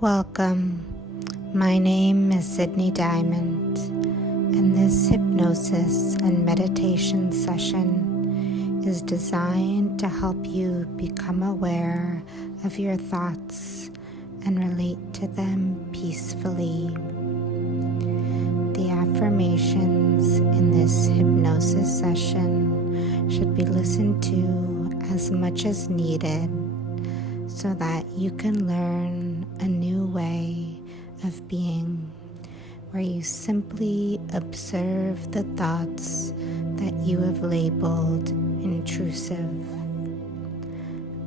Welcome. My name is Sydney Diamond, and this hypnosis and meditation session is designed to help you become aware of your thoughts and relate to them peacefully. The affirmations in this hypnosis session should be listened to as much as needed so that you can learn a new way of being, where you simply observe the thoughts that you have labeled intrusive.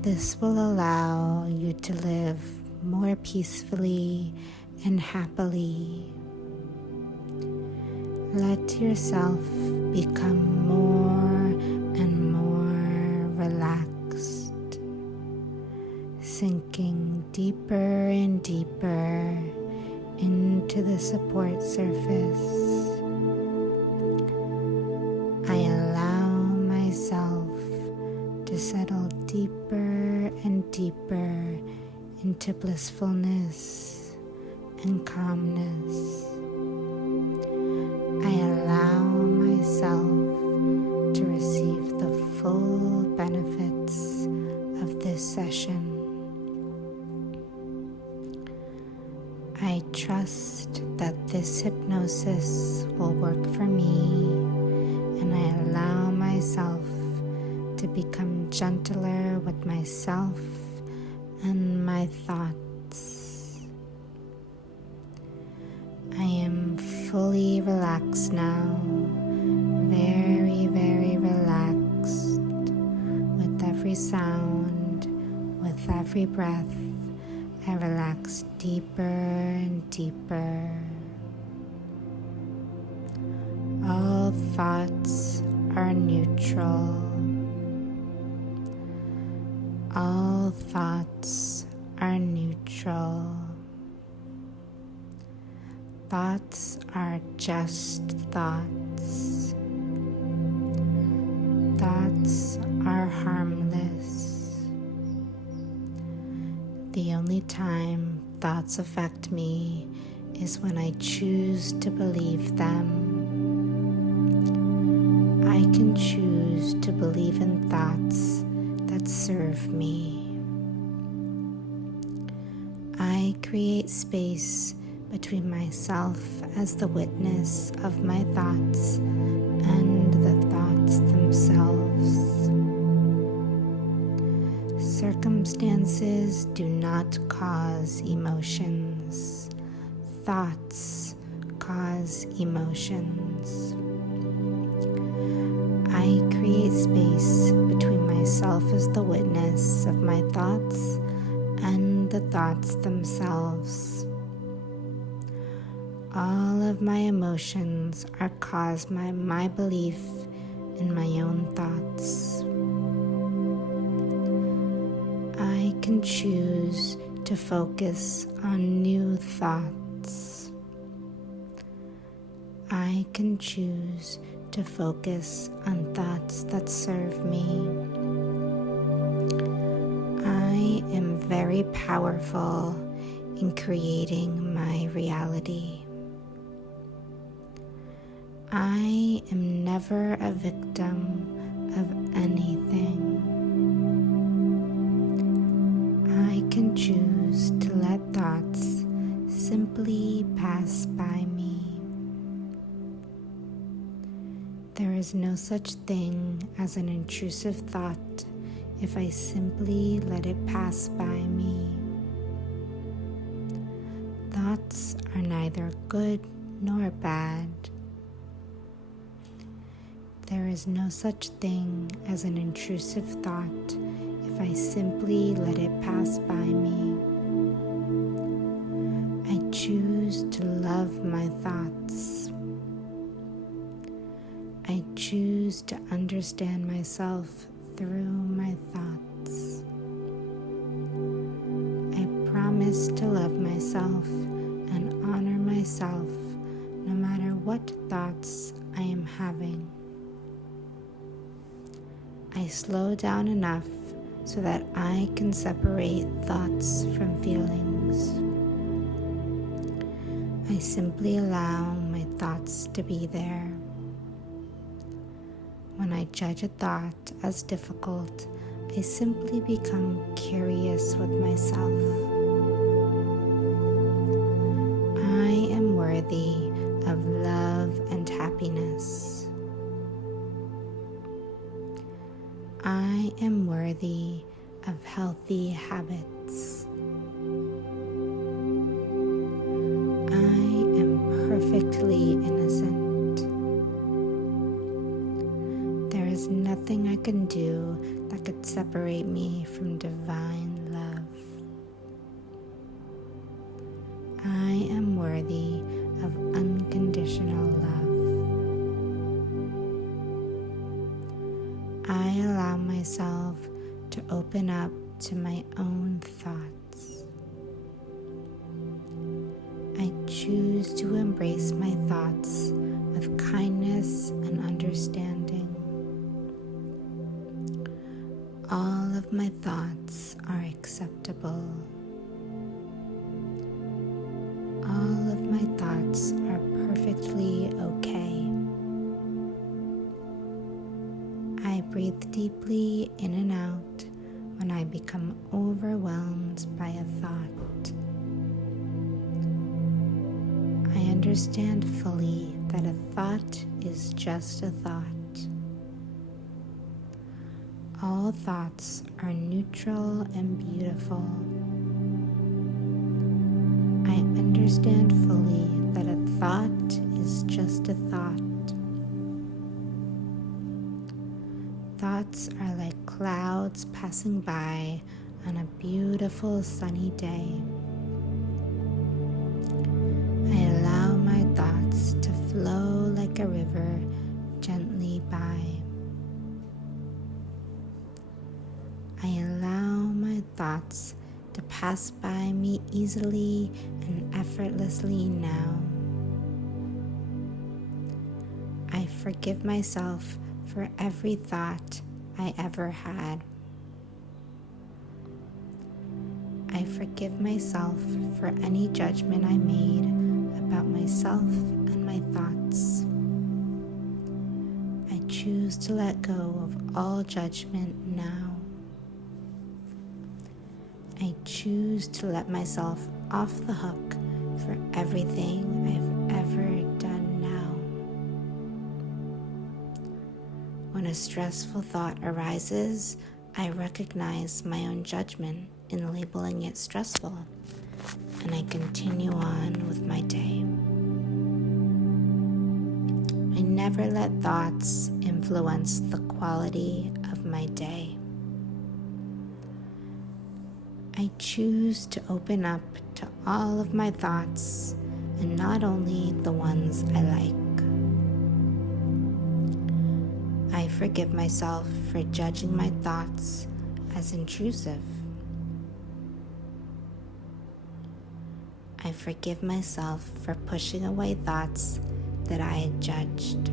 This will allow you to live more peacefully and happily. Let yourself become more and more relaxed, sinking deeper and deeper into the support surface. I allow myself to settle deeper and deeper into blissfulness and calmness. I allow myself to receive the full benefits of this session. I trust that this hypnosis will work for me, and I allow myself to become gentler with myself and my thoughts. I am fully relaxed now, very, very relaxed, with every sound, with every breath. I relax deeper and deeper. All thoughts are neutral. All thoughts are neutral. Thoughts are just thoughts. Thoughts are harmless. The only time thoughts affect me is when I choose to believe them. I can choose to believe in thoughts that serve me. I create space between myself as the witness of my thoughts and the thoughts themselves. Circumstances do not cause emotions. Thoughts cause emotions. I create space between myself as the witness of my thoughts and the thoughts themselves. All of my emotions are caused by my belief in my own thoughts. I can choose to focus on new thoughts. I can choose to focus on thoughts that serve me. I am very powerful in creating my reality. I am never a victim of anything. I can choose to let thoughts simply pass by me. There is no such thing as an intrusive thought if I simply let it pass by me. Thoughts are neither good nor bad. There is no such thing as an intrusive thought if I simply let it pass by me. I choose to love my thoughts. I choose to understand myself through my thoughts. I promise to love myself and honor myself no matter what thoughts I am having. I slow down enough so that I can separate thoughts from feelings. simply allow my thoughts to be there. When I judge a thought as difficult, I simply become curious with myself. I am worthy of love and happiness. I am worthy of healthy habits. I am perfectly innocent. There is nothing I can do that could separate me from divine love. I am worthy of unconditional love. I allow myself to open up to my own thoughts. I choose to embrace my thoughts with kindness and understanding. All of my thoughts are acceptable. All of my thoughts are perfectly okay. I breathe deeply in and out when I become overwhelmed by a thought. I understand fully that a thought is just a thought. All thoughts are neutral and beautiful. I understand fully that a thought is just a thought. Thoughts are like clouds passing by on a beautiful sunny day. I allow my thoughts to flow like a river gently by. I allow my thoughts to pass by me easily and effortlessly now. I forgive myself for every thought I ever had. I forgive myself for any judgment I made about myself and my thoughts. I choose to let go of all judgment now. I choose to let myself off the hook for everything I've ever done now. When a stressful thought arises, I recognize my own judgment in labeling it stressful, and I continue on with my day. I never let thoughts influence the quality of my day. I choose to open up to all of my thoughts and not only the ones I like. I forgive myself for judging my thoughts as intrusive. I forgive myself for pushing away thoughts that I had judged.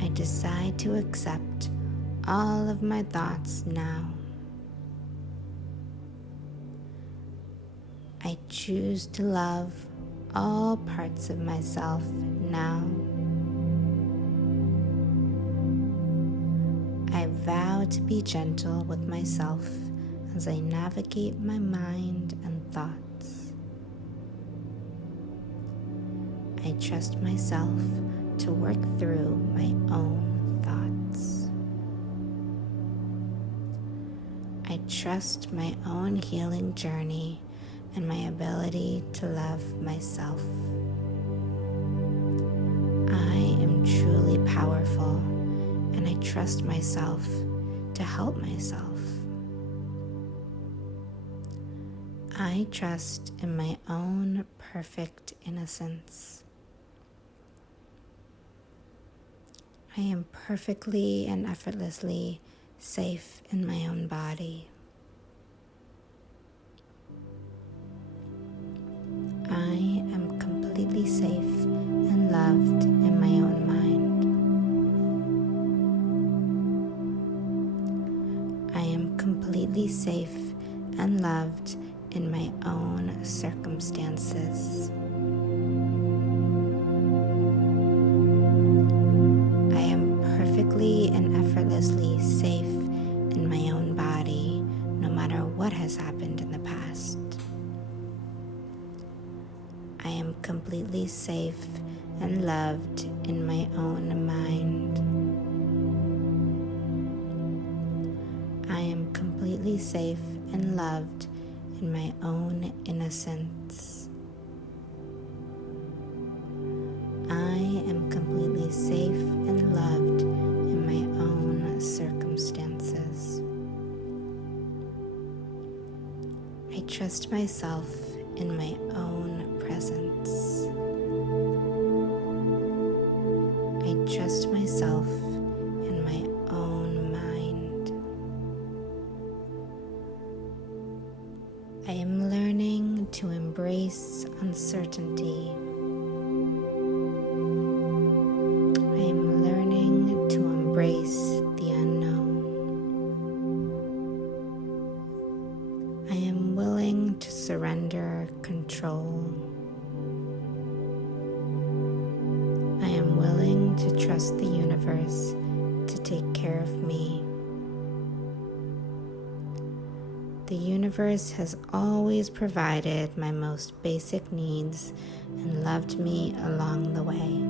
I decide to accept all of my thoughts now. I choose to love all parts of myself now. I vow to be gentle with myself as I navigate my mind and thoughts. I trust myself to work through my own thoughts. I trust my own healing journey and my ability to love myself. I am truly powerful, and I trust myself to help myself. I trust in my own perfect innocence. I am perfectly and effortlessly safe in my own body. I am completely safe and loved in my own mind. I am completely safe and loved in my own circumstances. I am perfectly and effortlessly safe in my own body, no matter what has happened in the past. I am completely safe and loved in my own mind. I am completely safe and loved in my own innocence. I am completely safe and loved in my own circumstances. I trust myself in my own presence. I trust myself in my own mind. I am learning to embrace uncertainty. I am learning to embrace the unknown. I am willing to surrender control. I am willing to trust the universe to take care of me. The universe has always provided my most basic needs and loved me along the way.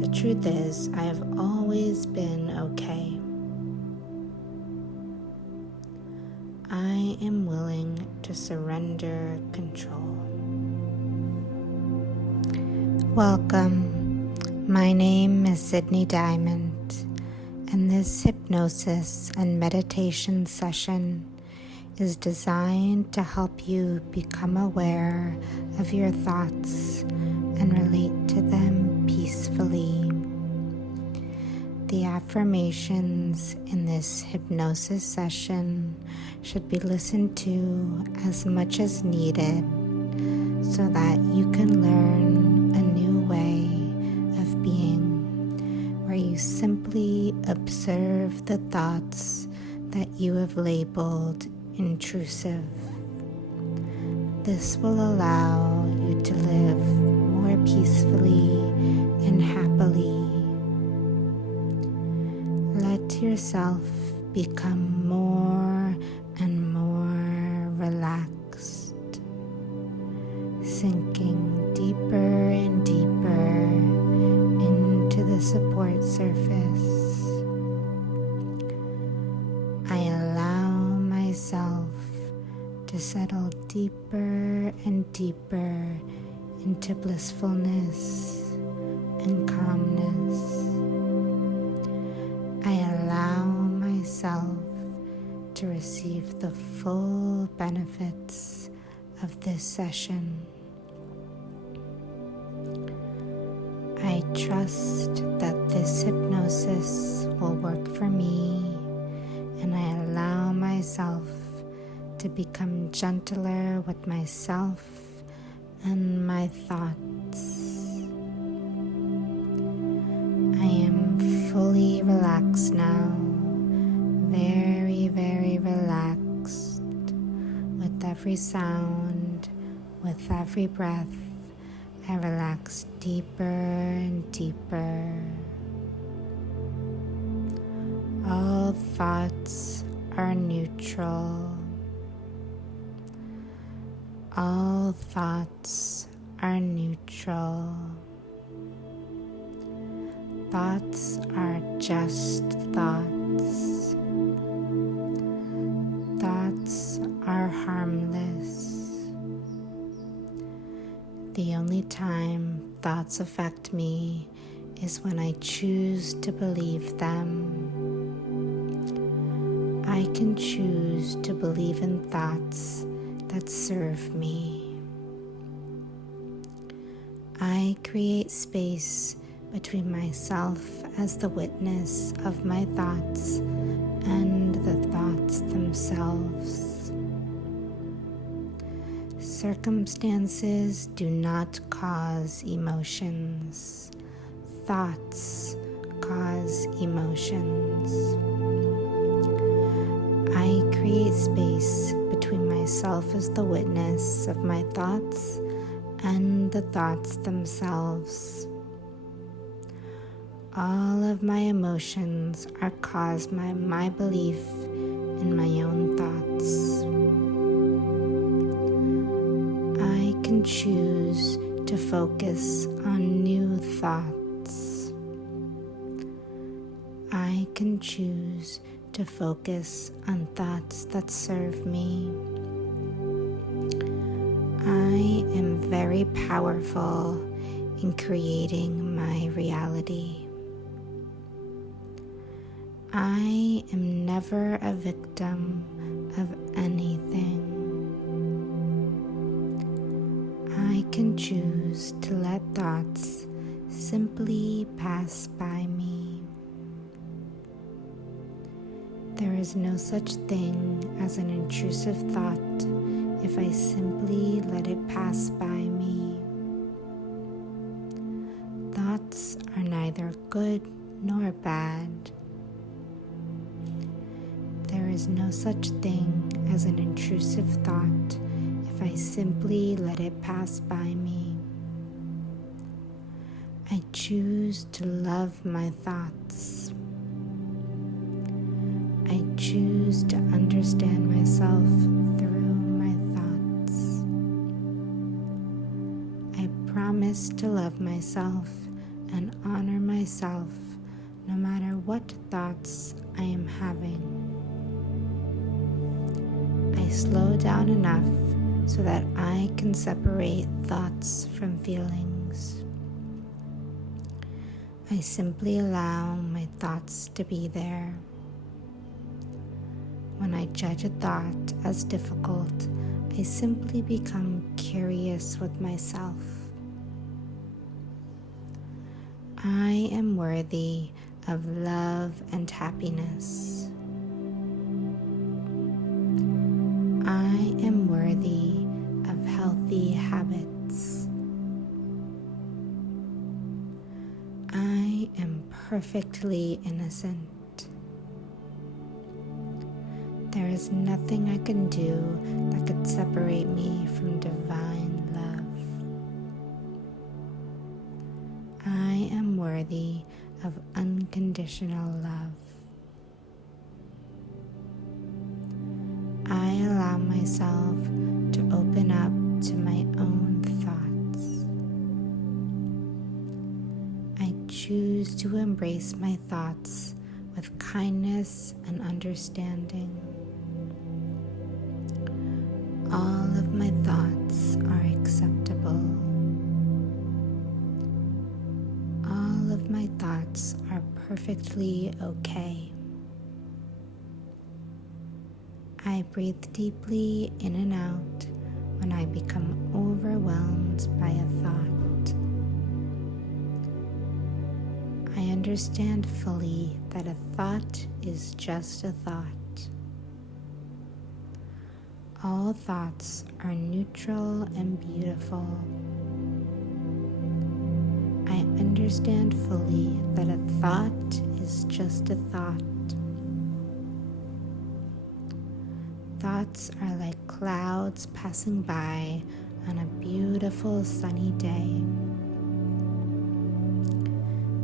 The truth is, I have always been okay. I am willing to surrender control. Welcome. My name is Sydney Diamond, and this hypnosis and meditation session is designed to help you become aware of your thoughts and relate to them peacefully. The affirmations in this hypnosis session should be listened to as much as needed so that you can learn a new way of being, where you simply observe the thoughts that you have labeled intrusive. This will allow you to live more peacefully and happily. Let yourself become more and more relaxed, sinking deeper and deeper into the support surface. I allow myself to settle deeper and deeper into blissfulness and calmness. I allow myself to receive the full benefits of this session. I trust that this hypnosis will work for me, and I allow myself to become gentler with myself and my thoughts. I am fully relaxed now, very, very relaxed. With every sound, with every breath, I relax deeper and deeper. All thoughts are neutral. All thoughts are neutral. Thoughts are just thoughts. Thoughts are harmless. The only time thoughts affect me is when I choose to believe them. I can choose to believe in thoughts that serve me. I create space between myself as the witness of my thoughts and the thoughts themselves. Circumstances do not cause emotions. Thoughts cause emotions. space between myself as the witness of my thoughts and the thoughts themselves. All of my emotions are caused by my belief in my own thoughts. I can choose to focus on new thoughts. I can choose to focus on thoughts that serve me. I am very powerful in creating my reality. I am never a victim of anything. I can choose to let thoughts simply pass by me. There is no such thing as an intrusive thought if I simply let it pass by me. Thoughts are neither good nor bad. There is no such thing as an intrusive thought if I simply let it pass by me. I choose to love my thoughts. I choose to understand myself through my thoughts. I promise to love myself and honor myself no matter what thoughts I am having. I slow down enough so that I can separate thoughts from feelings. I simply allow my thoughts to be there. When I judge a thought as difficult, I simply become curious with myself. I am worthy of love and happiness. I am worthy of healthy habits. I am perfectly innocent. There is nothing I can do that could separate me from divine love. I am worthy of unconditional love. I allow myself to open up to my own thoughts. I choose to embrace my thoughts with kindness and understanding. All of my thoughts are acceptable. All of my thoughts are perfectly okay. I breathe deeply in and out when I become overwhelmed by a thought. I understand fully that a thought is just a thought. All thoughts are neutral and beautiful. I understand fully that a thought is just a thought. Thoughts are like clouds passing by on a beautiful sunny day.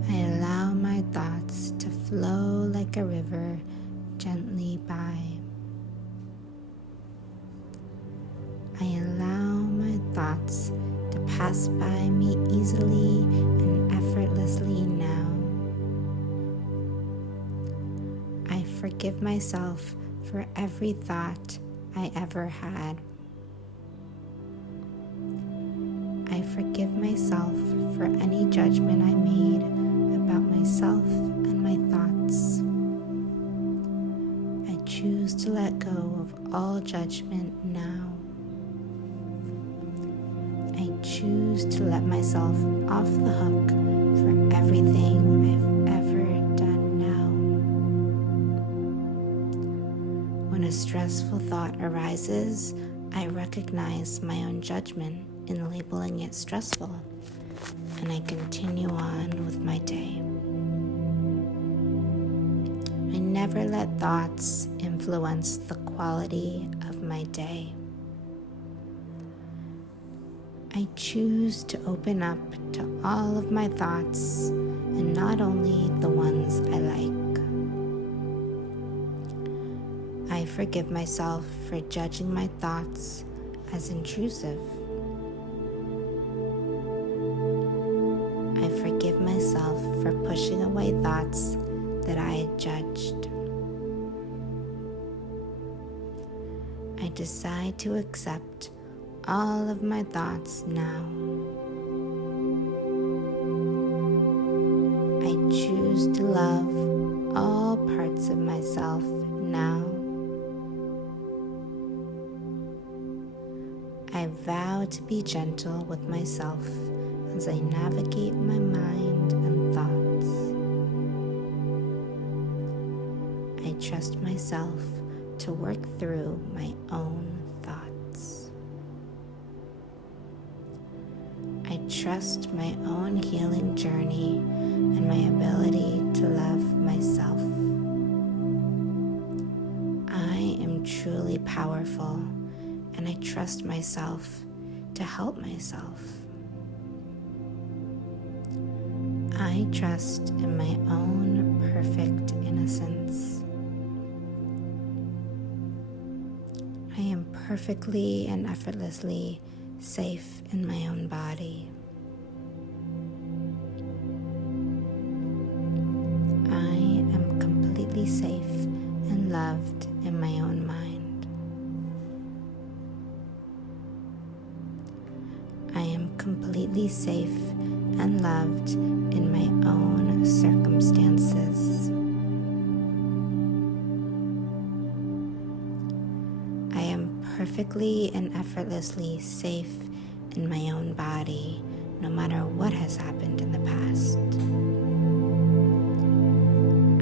I allow my thoughts to flow like a river gently by. I allow my thoughts to pass by me easily and effortlessly now. I forgive myself for every thought I ever had. I forgive myself for any judgment I made about myself and my thoughts. I choose to let go of all judgment now. I choose to let myself off the hook for everything I've ever done now. When a stressful thought arises, I recognize my own judgment in labeling it stressful, and I continue on with my day. I never let thoughts influence the quality of my day. I choose to open up to all of my thoughts and not only the ones I like. I forgive myself for judging my thoughts as intrusive. I forgive myself for pushing away thoughts that I had judged. I decide to accept all of my thoughts now. I choose to love all parts of myself now. I vow to be gentle with myself as I navigate my mind and thoughts. I trust myself to work through my own thoughts. I trust my own healing journey and my ability to love myself. I am truly powerful, and I trust myself to help myself. I trust in my own perfect innocence. I am perfectly and effortlessly safe in my own body. I am completely safe and loved in my own mind. I am completely safe and loved in my own circumstances. I am perfectly and effortlessly safe in my own body, no matter what has happened in the past.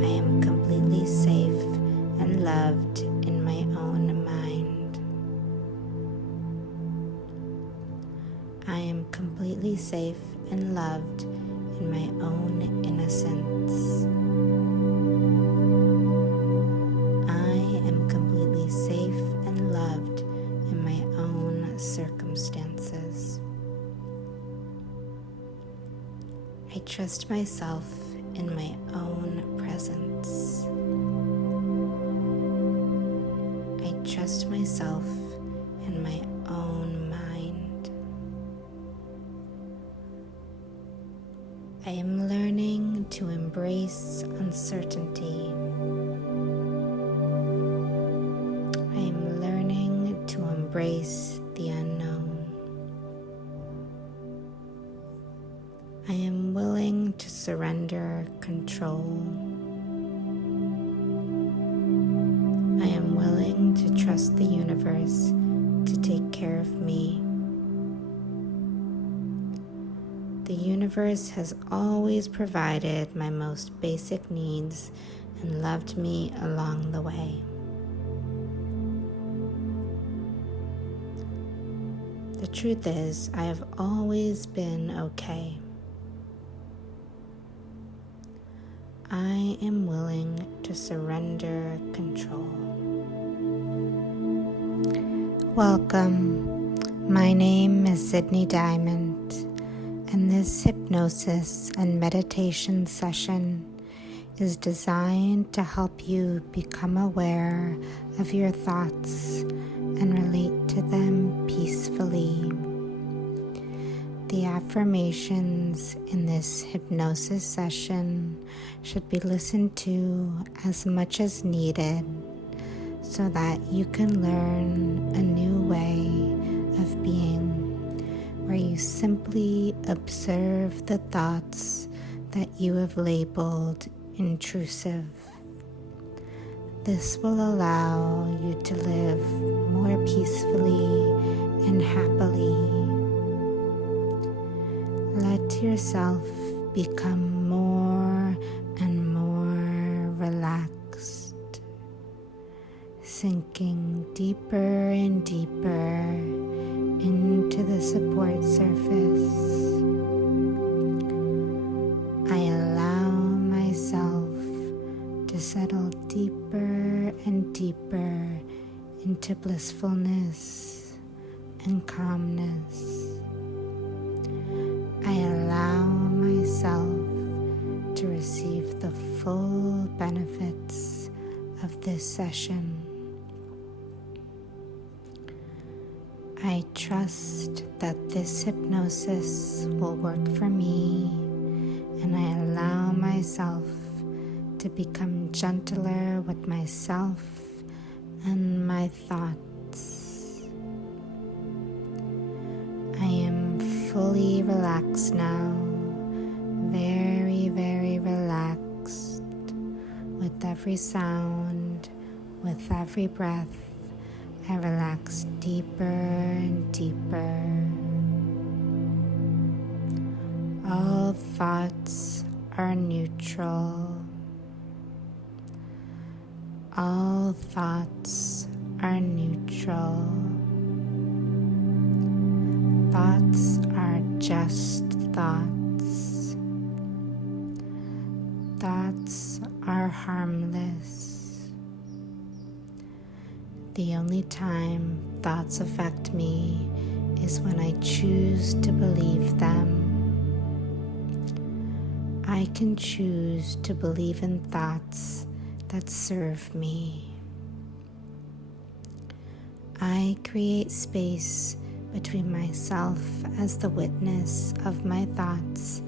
I am completely safe and loved in my own mind. I am completely safe and loved in my own innocence. I am completely safe and loved in my own circumstances. I trust myself in my own presence. I trust myself in my own mind. I am learning to embrace uncertainty. I am learning to embrace the unknown. I am willing to surrender control. I am willing to trust the universe to take care of me. The universe has always provided my most basic needs and loved me along the way. The truth is, I have always been okay. I am willing to surrender control. Welcome. My name is Sydney Diamond, and this hypnosis and meditation session is designed to help you become aware of your thoughts and relate to them peacefully. The affirmations in this hypnosis session should be listened to as much as needed so that you can learn a new way of being, where you simply observe the thoughts that you have labeled intrusive. This will allow you to live more peacefully and happily. Let yourself become more and more relaxed, sinking deeper and deeper into the support surface. I allow myself to settle deeper and deeper into blissfulness and calmness. I allow myself to receive the full benefits of this session. I trust that this hypnosis will work for me, and I allow myself to become gentler with myself and my thoughts. I am fully relaxed now, very, very relaxed with every sound, with every breath. I relax deeper and deeper. All thoughts are neutral. All thoughts are neutral. Thoughts are just thoughts. Thoughts are harmless. The only time thoughts affect me is when I choose to believe them. I can choose to believe in thoughts that serve me. I create space between myself as the witness of my thoughts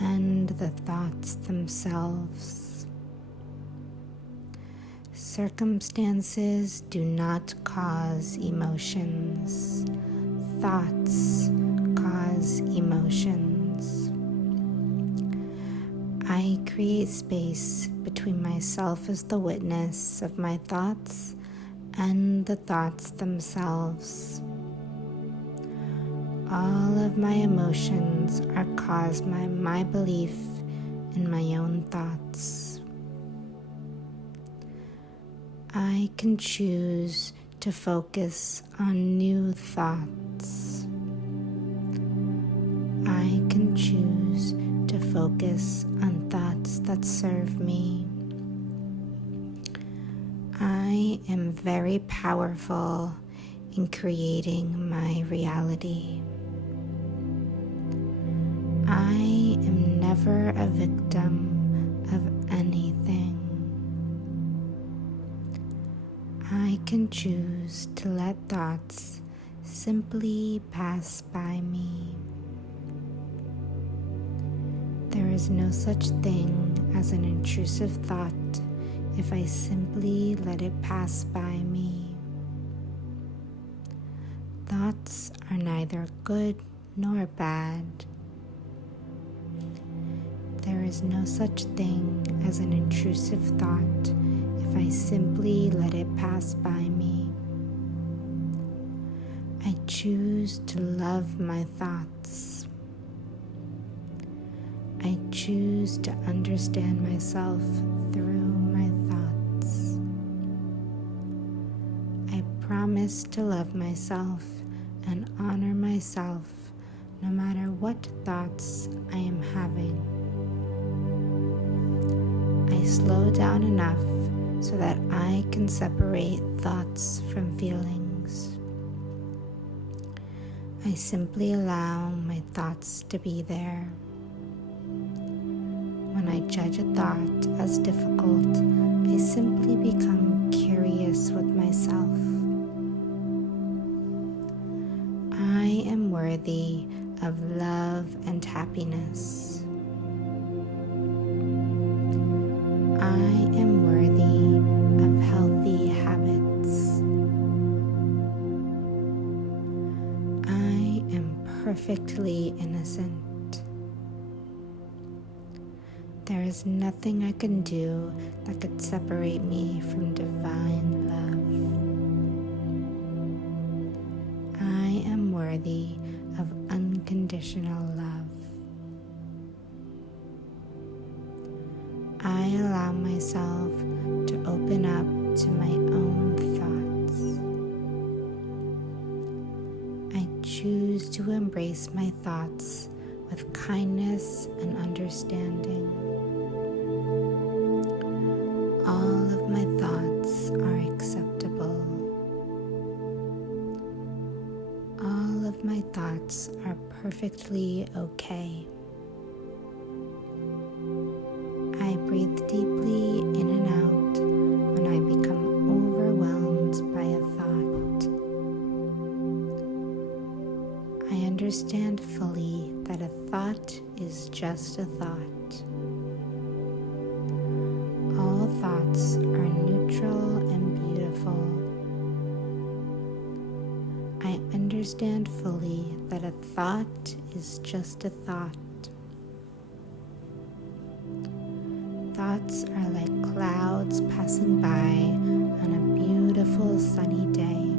and the thoughts themselves. Circumstances do not cause emotions. Thoughts cause emotions. I create space between myself as the witness of my thoughts and the thoughts themselves. All of my emotions are caused by my belief in my own thoughts. I can choose to focus on new thoughts. I can choose to focus on thoughts that serve me. I am very powerful in creating my reality. I am never a victim of anything. I can choose to let thoughts simply pass by me. There is no such thing as an intrusive thought if I simply let it pass by me. Thoughts are neither good nor bad. There is no such thing as an intrusive thought if I simply let it pass by me. I choose to love my thoughts. I choose to understand myself through my thoughts. I promise to love myself and honor myself no matter what thoughts I am having. I slow down enough so that I can separate thoughts from feelings. I simply allow my thoughts to be there. When I judge a thought as difficult, I simply become curious with myself. I am worthy of love and happiness. I am worthy of healthy habits. I am perfectly innocent. There is nothing I can do that could separate me from divine love. I am worthy of unconditional love. I allow myself to open up to my own thoughts. I choose to embrace my thoughts with kindness and understanding. All thoughts are perfectly okay. I breathe deeply in and out when I become overwhelmed by a thought. I understand fully that a thought is just a thought. All thoughts are neutral and beautiful. I understand fully that a thought is just a thought. Thoughts are like clouds passing by on a beautiful sunny day.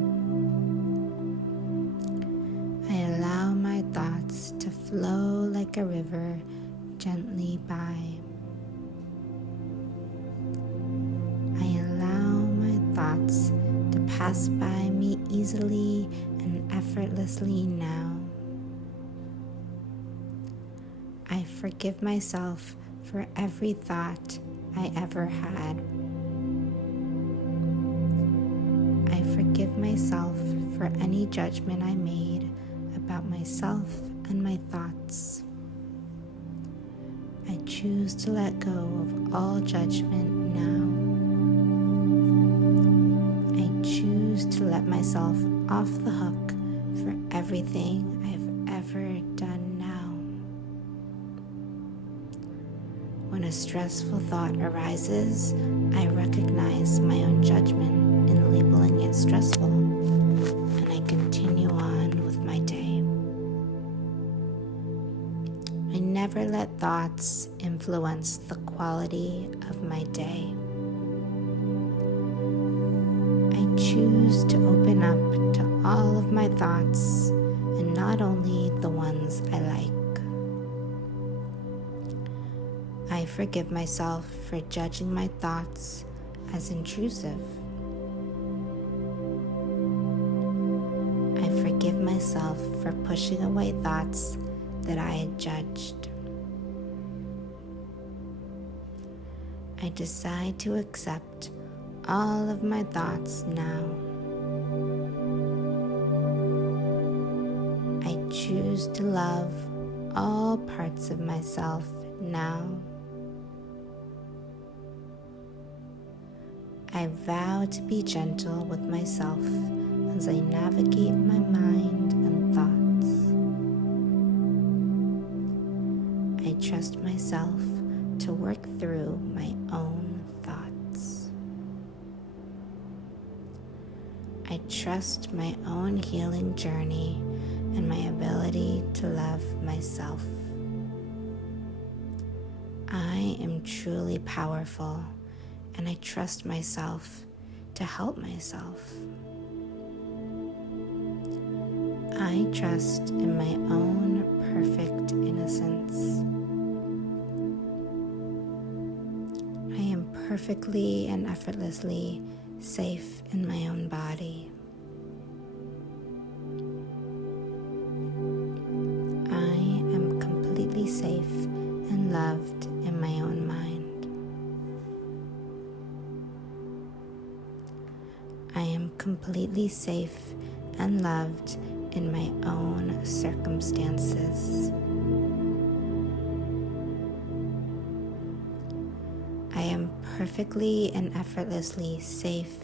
I allow my thoughts to flow like a river gently by. I allow my thoughts to pass by me easily and effortlessly now. I forgive myself for every thought I ever had. I forgive myself for any judgment I made about myself and my thoughts. I choose to let go of all judgment now. I choose to let myself off the hook for everything I've ever done now. When a stressful thought arises, I recognize my own judgment in labeling it stressful, and I continue on with my day. I never let thoughts influence the quality of my day. I choose to open up to all of my thoughts and not only the ones I like. I forgive myself for judging my thoughts as intrusive. I forgive myself for pushing away thoughts that I had judged. I decide to accept all of my thoughts now. I choose to love all parts of myself now. I vow to be gentle with myself as I navigate my mind and thoughts. I trust myself to work through my own thoughts. I trust my own healing journey and my ability to love myself. I am truly powerful, and I trust myself to help myself. I trust in my own perfect innocence. I am perfectly and effortlessly safe in my own body. I am completely safe and loved in my own mind. I am completely safe and loved in my own circumstances. I am perfectly and effortlessly safe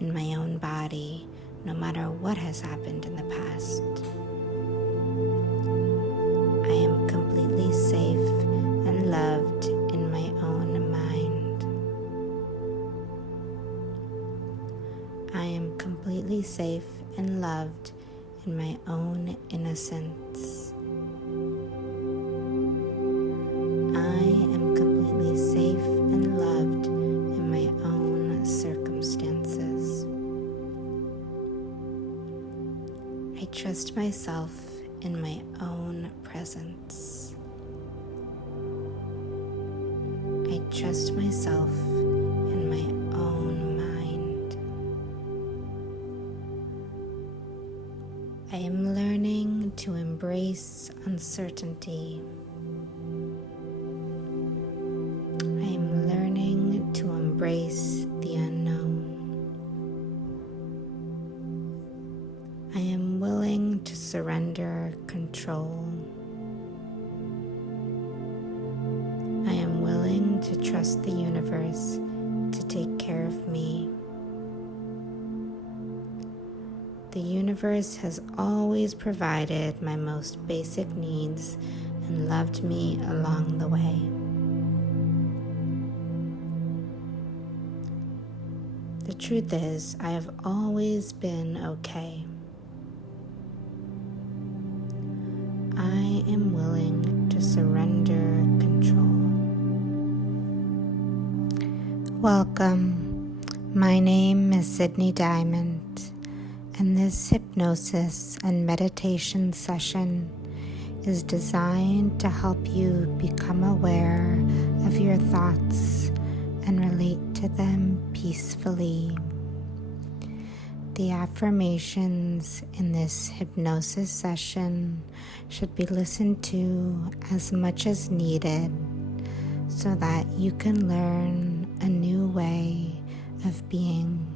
in my own body, no matter what has happened in the past. I am completely safe and loved in my own mind. I am completely safe and loved in my own innocence. I am completely safe and loved in my own circumstances. I trust myself in my own presence. I trust myself in my own mind. I am learning to embrace uncertainty. I am learning to embrace the unknown. I am willing to surrender under control. I am willing to trust the universe to take care of me. The universe has always provided my most basic needs and loved me along the way. The truth is, I have always been okay. I am willing to surrender control. Welcome. My name is Sydney Diamond, and this hypnosis and meditation session is designed to help you become aware of your thoughts and relate to them peacefully. The affirmations in this hypnosis session should be listened to as much as needed so that you can learn a new way of being,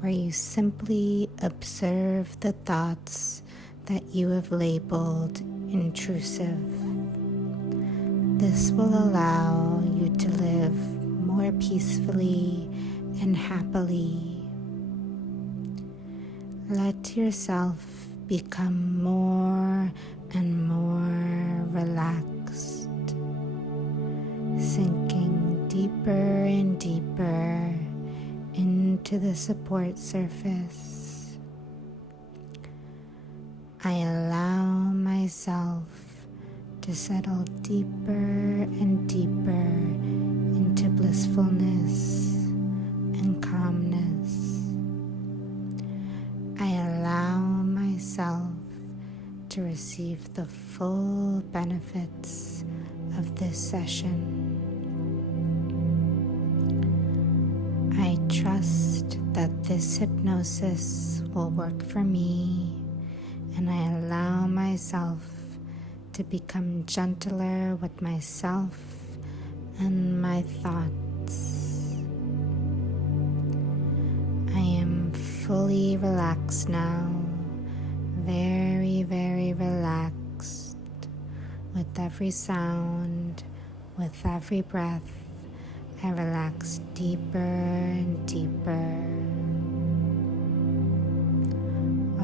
where you simply observe the thoughts that you have labeled intrusive. This will allow you to live more peacefully and happily. Let yourself become more and more relaxed, sinking deeper and deeper into the support surface. I allow myself to settle deeper and deeper into blissfulness and calmness. I allow myself to receive the full benefits of this session. I trust that this hypnosis will work for me, and I allow myself to become gentler with myself and my thoughts. I am fully relaxed now, very, very relaxed. With every sound, with every breath, I relax deeper and deeper.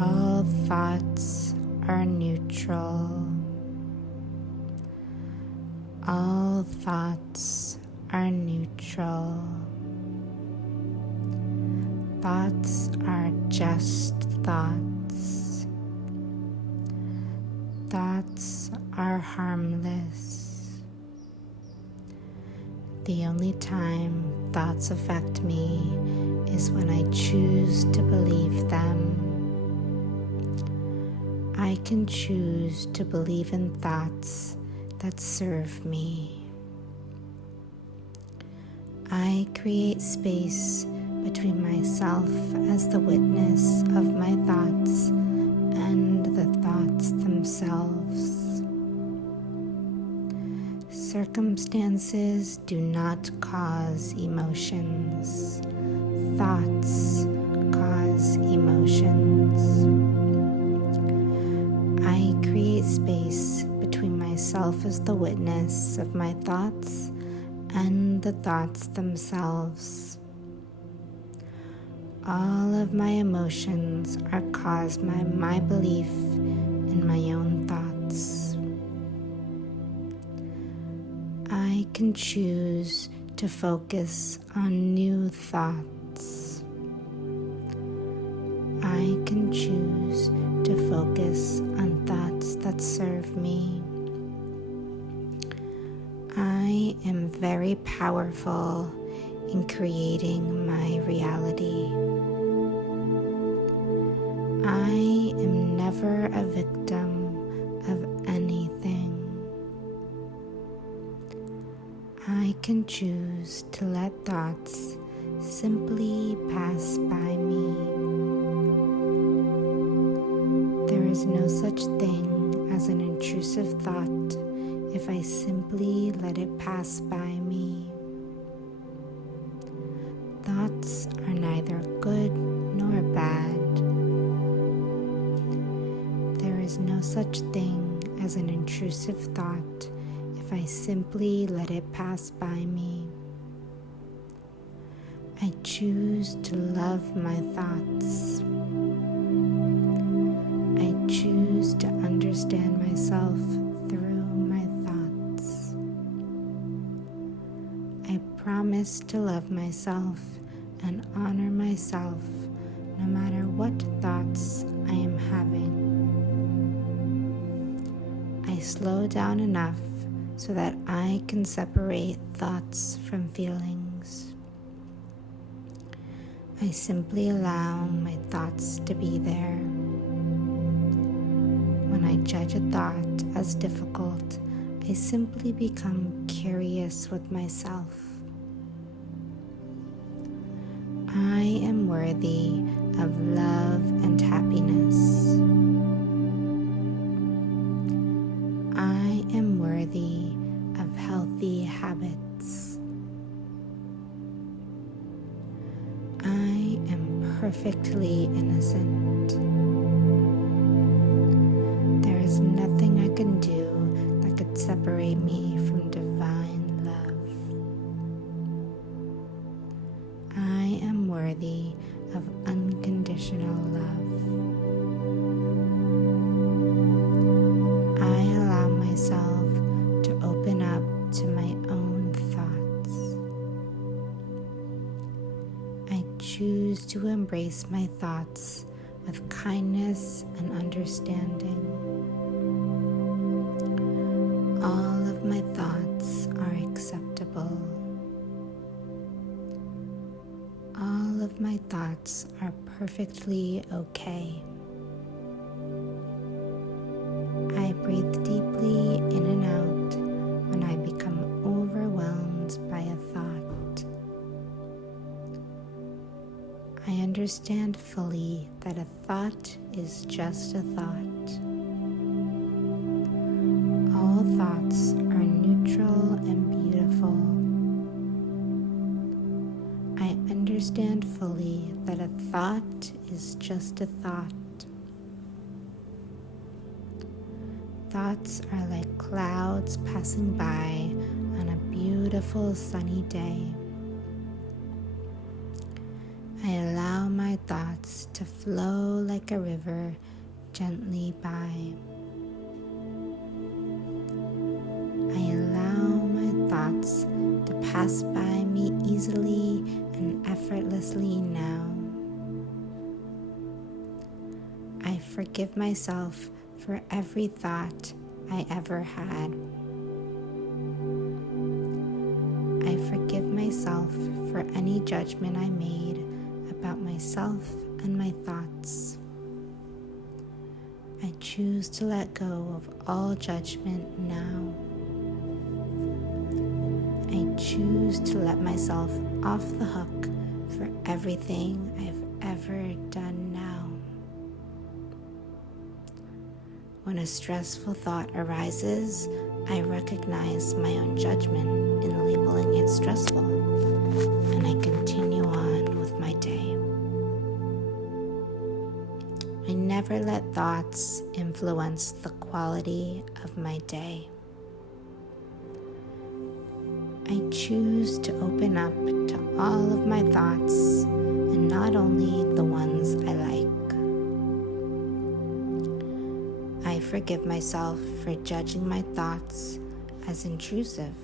All thoughts are neutral. All thoughts are neutral. Thoughts are just thoughts. Thoughts are harmless. The only time thoughts affect me is when I choose to believe them. I can choose to believe in thoughts that serve me. I create space between myself as the witness of my thoughts and the thoughts themselves. Circumstances do not cause emotions. Thoughts cause emotions. I create space between myself as the witness of my thoughts and the thoughts themselves. All of my emotions are caused by my belief in my own thoughts. I can choose to focus on new thoughts. I can choose to focus on thoughts that serve me. I am very powerful in creating my reality. I am never a victim of anything. I can choose to let thoughts simply pass by me. There is no such thing as an intrusive thought if I simply let it pass by me. Thoughts are neither good nor bad. There is no such thing as an intrusive thought if I simply let it pass by me. I choose to love my thoughts. I choose to understand myself through my thoughts. I promise to love myself and honor myself no matter what thoughts I am having. I slow down enough so that I can separate thoughts from feelings. I simply allow my thoughts to be there. When I judge a thought as difficult, I simply become curious with myself. I am worthy of love and happiness. I am worthy of healthy habits. I am perfectly innocent. There is nothing I can do that could separate me from divine love. I am worthy of unconditional love. I allow myself to open up to my own thoughts. I choose to embrace my thoughts with kindness and understanding. All of my thoughts are acceptable. All of my thoughts are perfectly okay. I breathe deeply in and out when I become overwhelmed by a thought. I understand fully that a thought is just a thought. All thoughts are neutral and beautiful. I understand fully that a thought is just a thought. Thoughts are like clouds passing by on a beautiful sunny day. I allow my thoughts to flow like a river gently by. I allow my thoughts to pass by me easily and effortlessly now. I forgive myself for every thought I ever had. I forgive myself for any judgment I made about myself and my thoughts. I choose to let go of all judgment now. I choose to let myself off the hook for everything I've ever done now. When a stressful thought arises, I recognize my own judgment in labeling it stressful, and I continue on with my day. I never let thoughts influence the quality of my day. I choose to open up to all of my thoughts and not only the ones I like. I forgive myself for judging my thoughts as intrusive.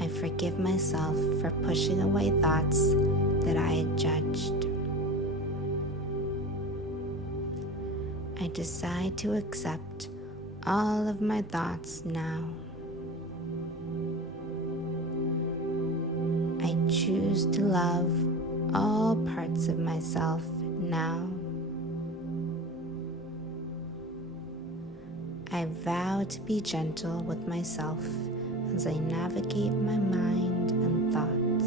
I forgive myself for pushing away thoughts that I had judged. I decide to accept all of my thoughts now. I choose to love all parts of myself now. I vow to be gentle with myself as I navigate my mind and thoughts.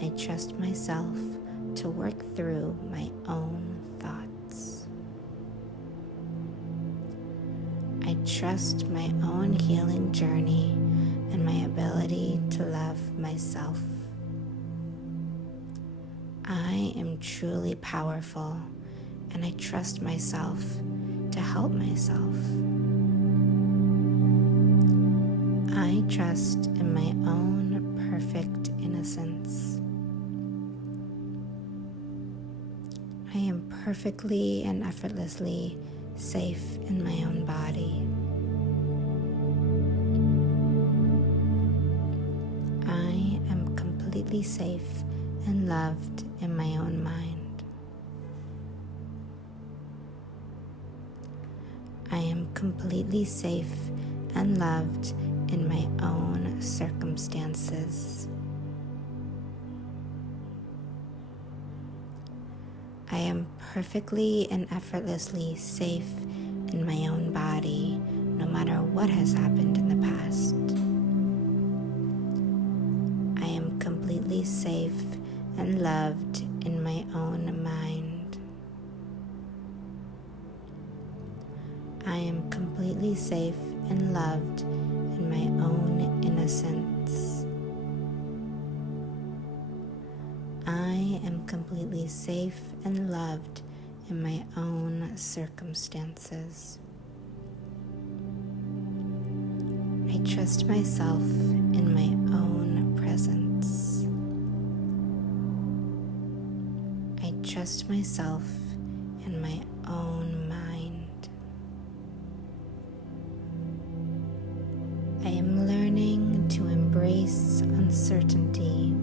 I trust myself to work through my own thoughts. I trust my own healing journey and my ability to love myself. I am truly powerful, and I trust myself to help myself. I trust in my own perfect innocence. I am perfectly and effortlessly safe in my own body. I am completely safe and loved in my own mind. I am completely safe and loved in my own circumstances. I am perfectly and effortlessly safe in my own body, no matter what has happened in the past. I am completely safe and loved in my own mind. I am completely safe and loved in my own innocence. I am completely safe and loved in my own circumstances. I trust myself in my own presence. I trust myself in my own mind. I am learning to embrace uncertainty.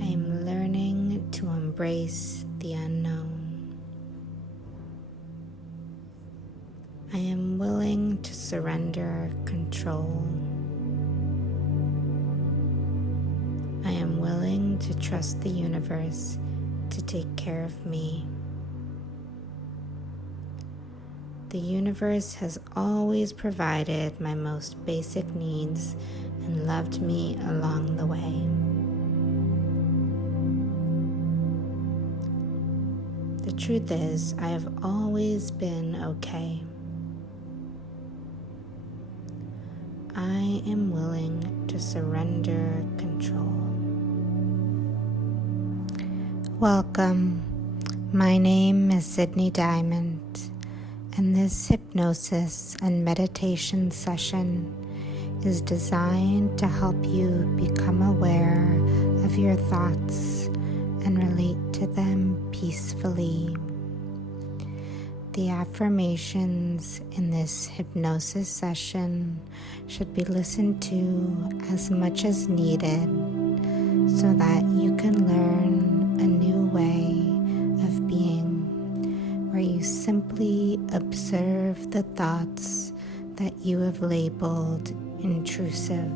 I am learning to embrace the unknown. I am willing to surrender control. I am willing to trust the universe to take care of me. The universe has always provided my most basic needs and loved me along the way. The truth is, I have always been okay. I am willing to surrender control. Welcome. My name is Sydney Diamond, and this hypnosis and meditation session is designed to help you become aware of your thoughts and relate to them peacefully. The affirmations in this hypnosis session should be listened to as much as needed so that you can learn a new way of being, where you simply observe the thoughts that you have labeled intrusive.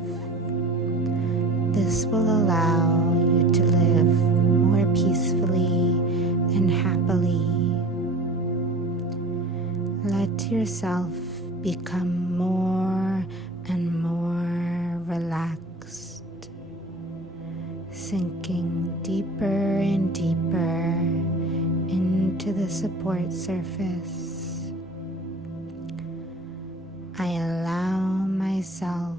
This will allow you to live more peacefully and happily. Let yourself become more and more relaxed, sinking deeper and deeper into the support surface. I allow myself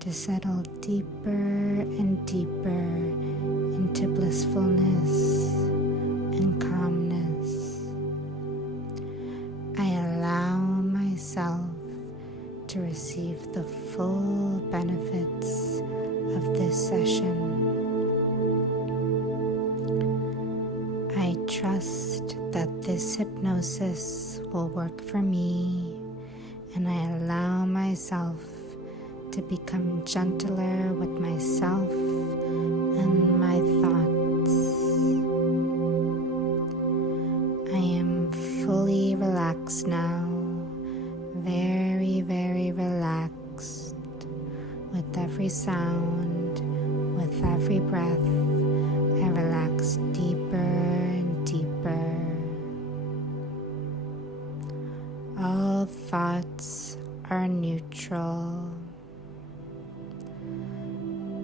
to settle deeper and deeper into blissfulness and calmness. I allow myself to receive the full benefits of this session. I trust that this hypnosis will work for me, and I allow myself to become gentler with myself and my thoughts. I am fully relaxed now, very, very relaxed. With every sound, with every breath, I relax deeper and deeper. All thoughts are neutral.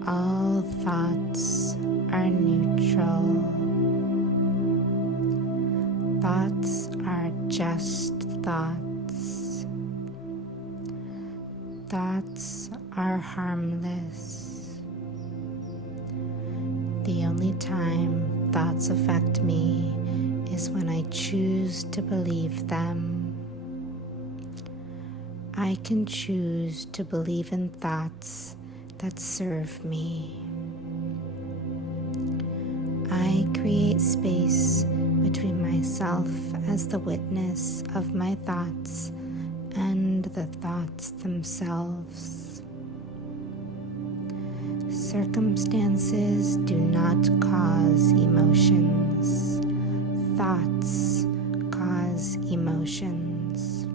All thoughts are neutral. Thoughts are just thoughts. Thoughts are harmless. The only time thoughts affect me is when I choose to believe them. I can choose to believe in thoughts that serve me. I create space between myself as the witness of my thoughts and the thoughts themselves. Circumstances do not cause emotions. Thoughts cause emotions.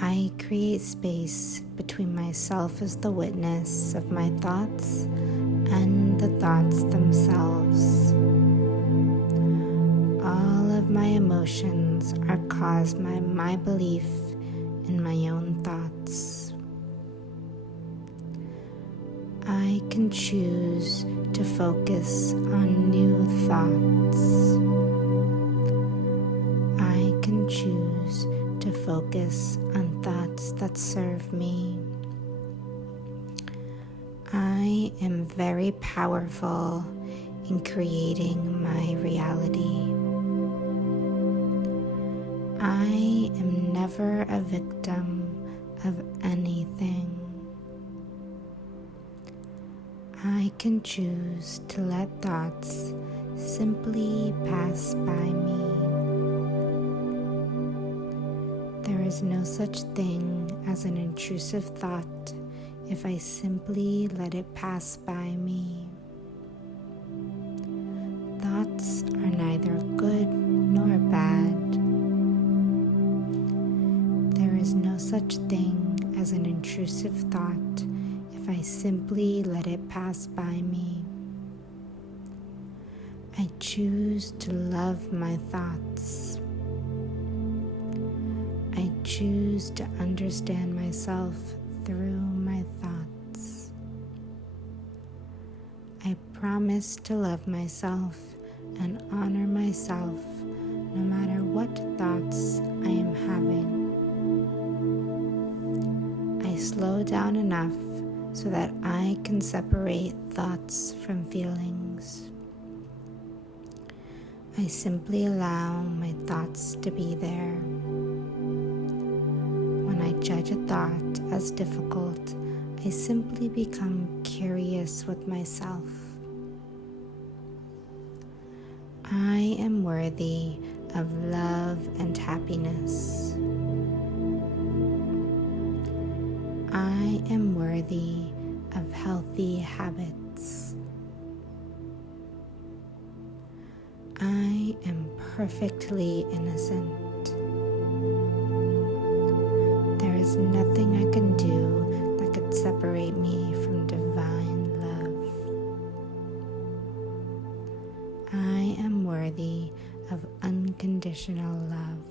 I create space between myself as the witness of my thoughts and the thoughts themselves. All of my emotions are caused by my belief in my own thoughts. I can choose to focus on new thoughts. I can choose to focus on thoughts that serve me. I am very powerful in creating my reality. I am never a victim of anything. I can choose to let thoughts simply pass by me. There is no such thing as an intrusive thought if I simply let it pass by me. Thoughts are neither good nor bad. There is no such thing as an intrusive thought if I simply let it pass by me. I choose to love my thoughts. I choose to understand myself through my thoughts. I promise to love myself and honor myself no matter what thoughts I am having. I slow down enough so that I can separate thoughts from feelings. I simply allow my thoughts to be there. When I judge a thought as difficult, I simply become curious with myself. I am worthy of love and happiness. I am worthy of healthy habits. I am perfectly innocent. There is nothing I can do that could separate me from divine love. I am worthy of unconditional love.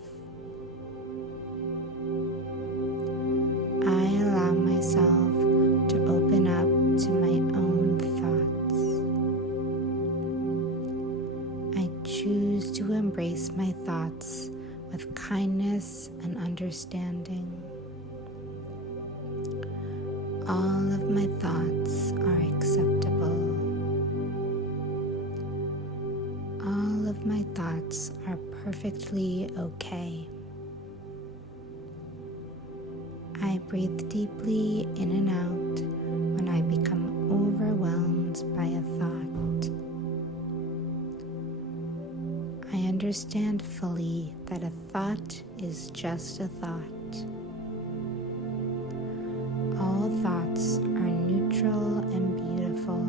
I allow myself to open up to my own thoughts. I choose to embrace my thoughts with kindness and understanding. All of my thoughts are acceptable. All of my thoughts are perfectly okay. I breathe deeply in and out when I become overwhelmed by a thought. I understand fully that a thought is just a thought. All thoughts are neutral and beautiful.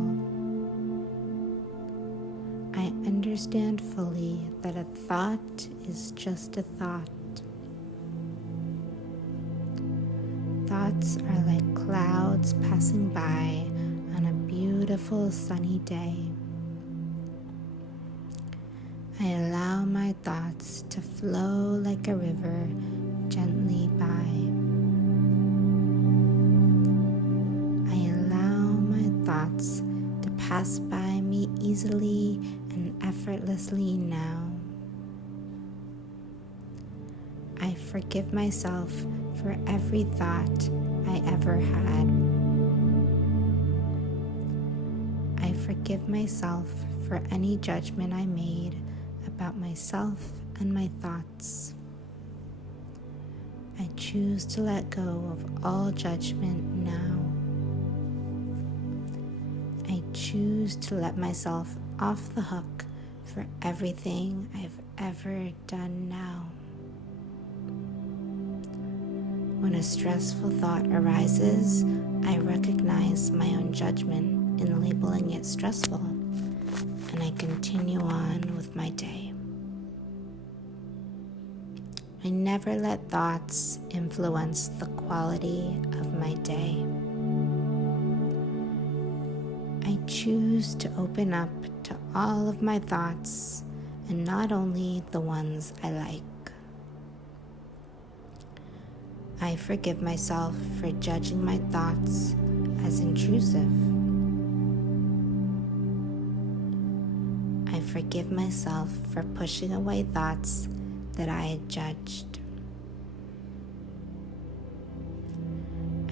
I understand fully that a thought is just a thought. Thoughts are like clouds passing by on a beautiful sunny day. I allow my thoughts to flow like a river gently by. I allow my thoughts to pass by me easily and effortlessly now. I forgive myself for every thought I ever had. I forgive myself for any judgment I made about myself and my thoughts. I choose to let go of all judgment now. I choose to let myself off the hook for everything I've ever done now. When a stressful thought arises, I recognize my own judgment in labeling it stressful, and I continue on with my day. I never let thoughts influence the quality of my day. I choose to open up to all of my thoughts and not only the ones I like. I forgive myself for judging my thoughts as intrusive. I forgive myself for pushing away thoughts that I had judged.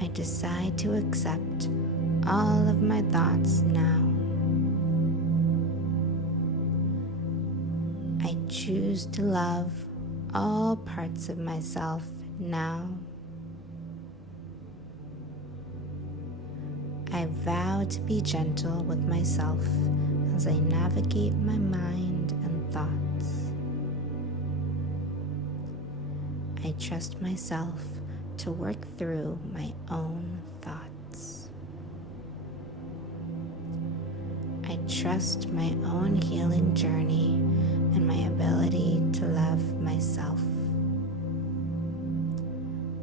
I decide to accept all of my thoughts now. I choose to love all parts of myself now. I vow to be gentle with myself as I navigate my mind and thoughts. I trust myself to work through my own thoughts. I trust my own healing journey and my ability to love myself.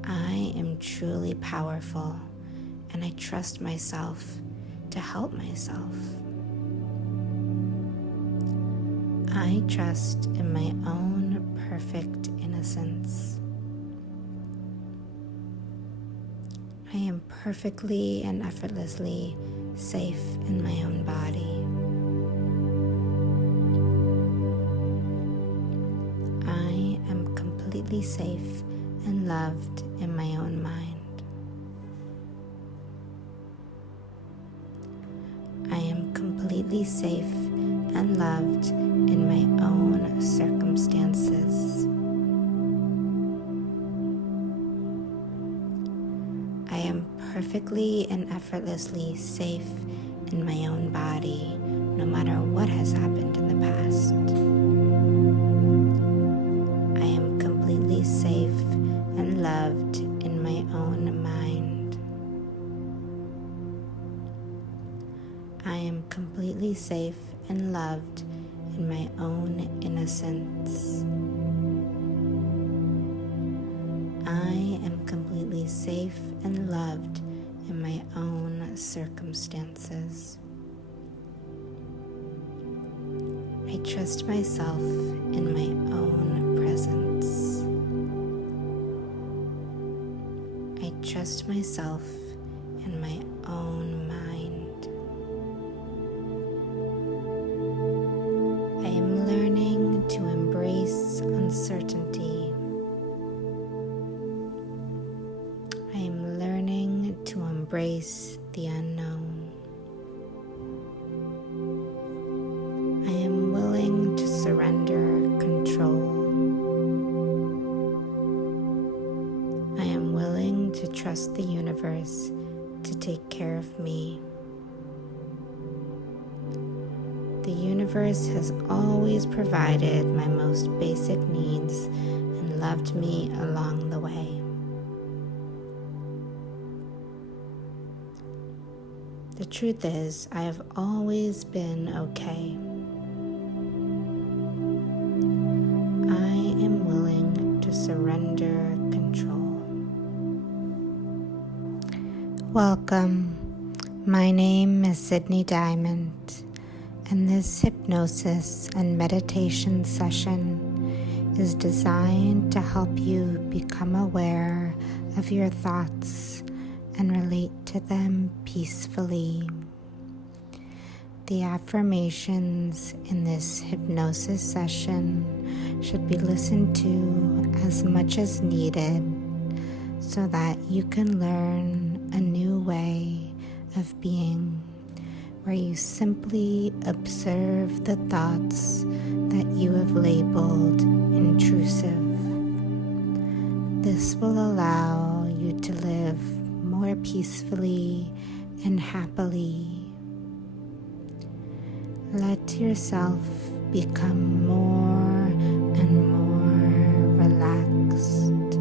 I am truly powerful, and I trust myself to help myself. I trust in my own perfect innocence. I am perfectly and effortlessly safe in my own body. I am completely safe and loved in my own mind. I am completely safe and loved in my own circumstances. I am perfectly and effortlessly safe in my own body, no matter what has happened in the past. I am completely safe and loved in my own mind. I am completely safe and loved in my own innocence. I am completely safe and loved in my own circumstances. I trust myself in my own presence. I trust myself in my own mind. I am learning to embrace uncertainty. I am learning to embrace the unknown. I am willing to surrender control. I am willing to trust the universe to take care of me. The universe has always provided my most basic needs and loved me along the way. The truth is, I have always been okay. I am willing to surrender control. Welcome. My name is Sydney Diamond, and this hypnosis and meditation session is designed to help you become aware of your thoughts and relate to them peacefully. The affirmations in this hypnosis session should be listened to as much as needed so that you can learn a new way of being where you simply observe the thoughts that you have labeled intrusive. This will allow you to live more peacefully and happily. Let yourself become more and more relaxed,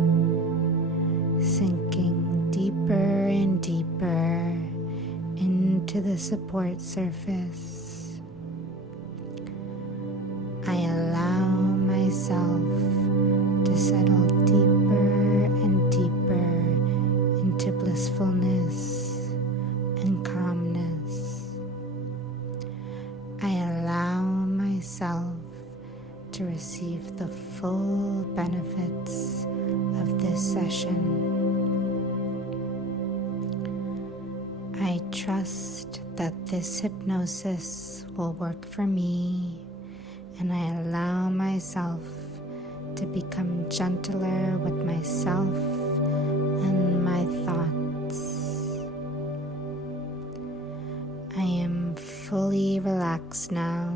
sinking deeper and deeper into the support surface. I allow myself to settle deeper and deeper into blissfulness and calmness. I allow myself to receive the full benefits of this session. I trust that this hypnosis will work for me, and I allow myself to become gentler with myself and my thoughts. I am fully relaxed now,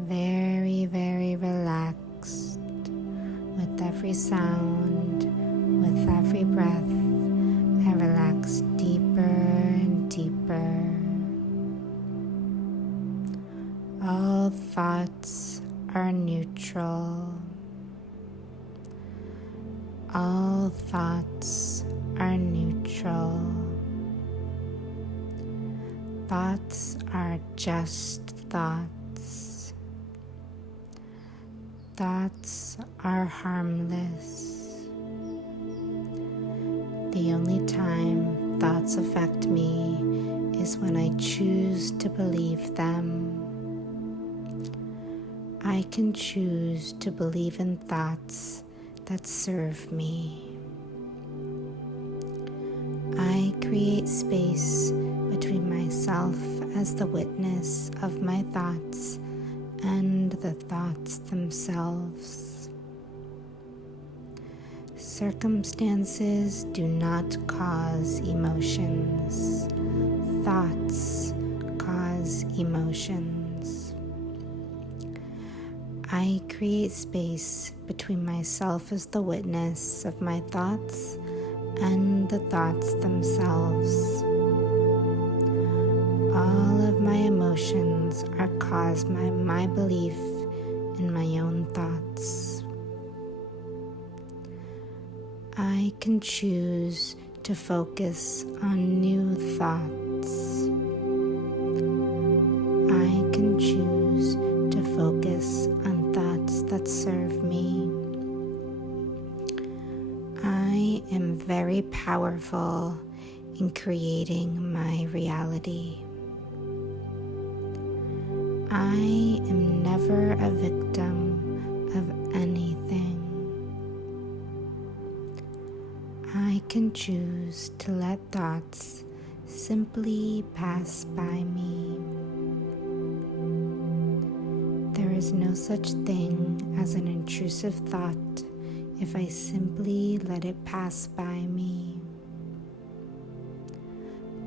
very, very relaxed. With every sound, with every breath, I relax deeper and deeper. All thoughts are neutral. All thoughts are neutral. Thoughts are just thoughts. Thoughts are harmless. The only time thoughts affect me is when I choose to believe them. I can choose to believe in thoughts that serve me. I create space between myself as the witness of my thoughts and the thoughts themselves. Circumstances do not cause emotions. Thoughts cause emotions. I create space between myself as the witness of my thoughts and the thoughts themselves. All of my emotions are caused by my belief in my own thoughts. I can choose to focus on new thoughts. I can choose to focus on thoughts that serve me. I am very powerful in creating my reality. I am never a victim of anything. I can choose to let thoughts simply pass by me. There is no such thing as an intrusive thought if I simply let it pass by me.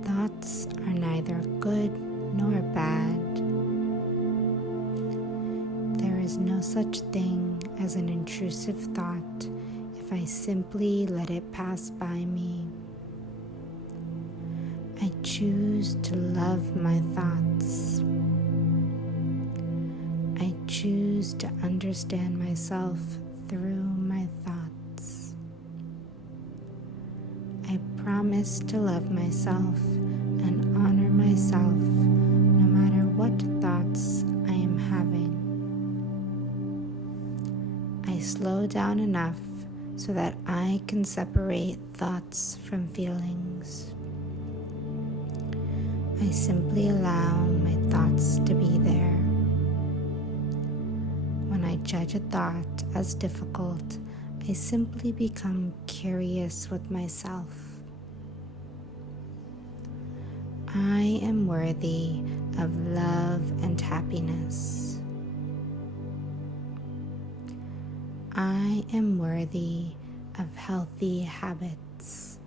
Thoughts are neither good nor bad. There is no such thing as an intrusive thought if I simply let it pass by me. I choose to love my thoughts. I choose to understand myself through my thoughts. I promise to love myself and honor myself no matter what thoughts I am having. I slow down enough so that I can separate thoughts from feelings. I simply allow my thoughts to be there. When I judge a thought as difficult, I simply become curious with myself. I am worthy of love and happiness. I am worthy of healthy habits.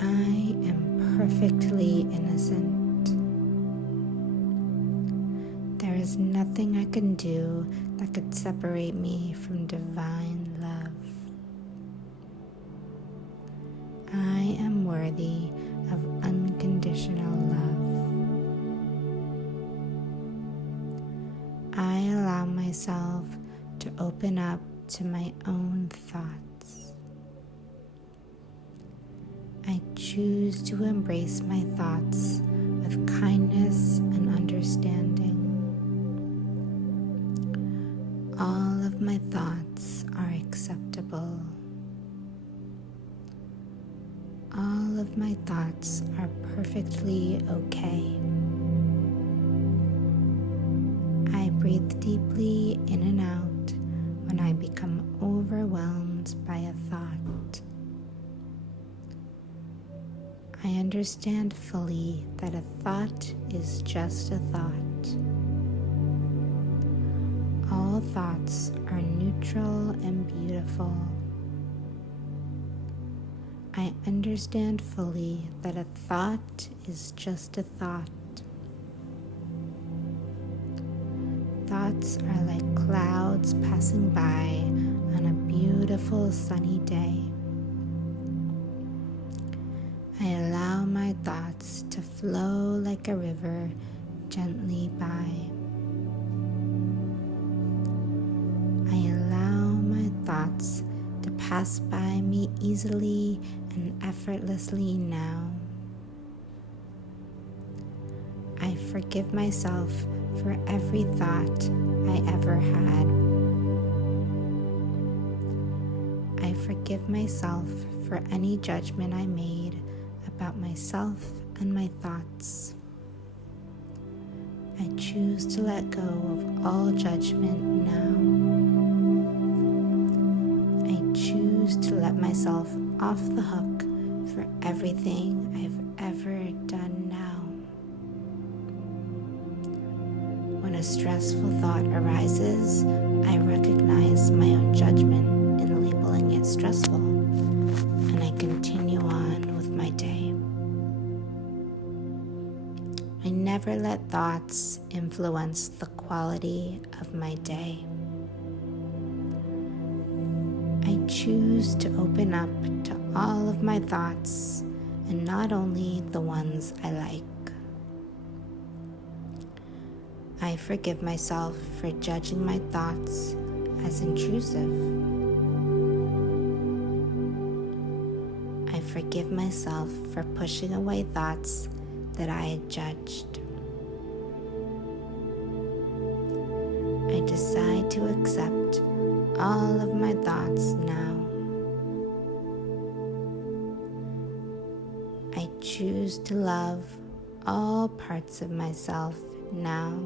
I am perfectly innocent. There is nothing I can do that could separate me from divine love. I am worthy of unconditional love. I allow myself to open up to my own thoughts. I choose to embrace my thoughts with kindness and understanding. All of my thoughts are acceptable. All of my thoughts are perfectly okay. I breathe deeply in and out when I become overwhelmed by a thought. I understand fully that a thought is just a thought. All thoughts are neutral and beautiful. I understand fully that a thought is just a thought. Thoughts are like clouds passing by on a beautiful sunny day. I allow my thoughts to flow like a river gently by. I allow my thoughts to pass by me easily and effortlessly now. I forgive myself for every thought I ever had. I forgive myself for any judgment I made about myself and my thoughts. I choose to let go of all judgment now. I choose to let myself off the hook for everything I've ever done now. When a stressful thought arises, I recognize my own judgment in labeling it stressful, and I continue on with my day. I never let thoughts influence the quality of my day. I choose to open up to all of my thoughts and not only the ones I like. I forgive myself for judging my thoughts as intrusive. I forgive myself for pushing away thoughts that I had judged. I decide to accept all of my thoughts now. I choose to love all parts of myself now.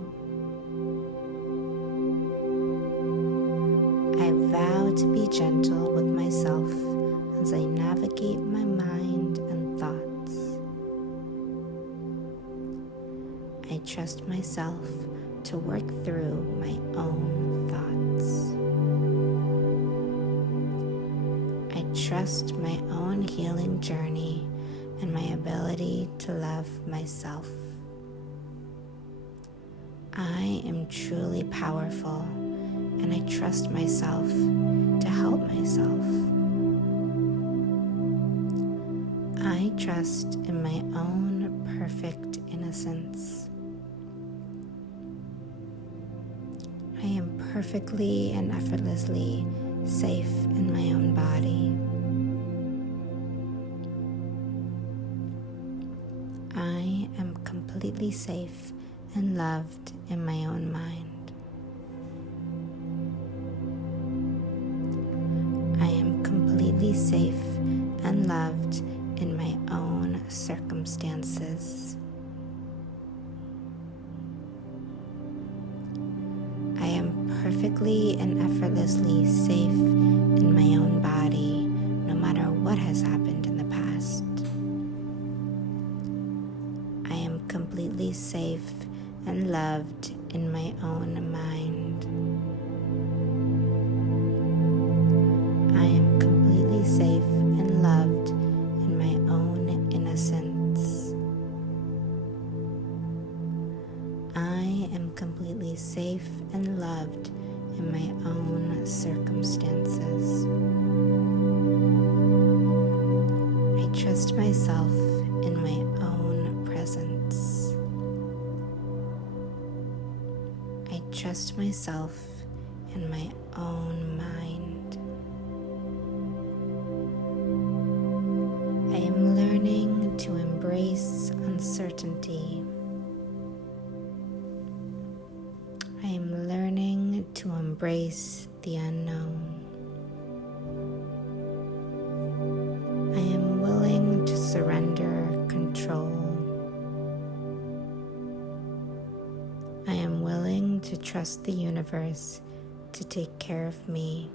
I vow to be gentle with myself as I navigate my mind and thoughts. I trust myself to work through my own thoughts. I trust my own healing journey and my ability to love myself. I am truly powerful, and I trust myself to help myself. I trust in my own perfect innocence. I am perfectly and effortlessly safe in my own body. I am completely safe and loved in my own mind. I am completely safe and loved in my own circumstances. I am perfectly and effortlessly safe in my own body, no matter what has happened in the past. I am completely safe and loved in my own mind. I am completely safe and loved in my own innocence. trust myself in my own presence. I trust myself in my own mind. I am learning to embrace uncertainty. I am learning to embrace the unknown. I am willing to surrender control. I am willing to trust the universe to take care of me.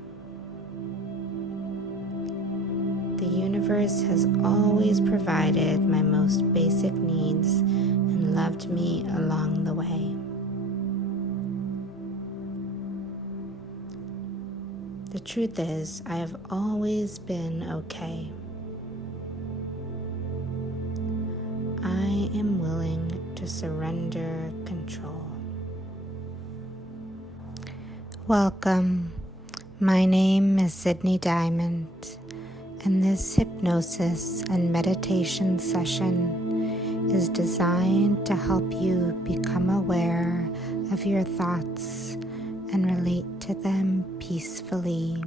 The universe has always provided my most basic needs and loved me along the way. The truth is, I have always been okay. I am willing to surrender control. Welcome. My name is Sydney Diamond, and this hypnosis and meditation session is designed to help you become aware of your thoughts and relate to them peacefully.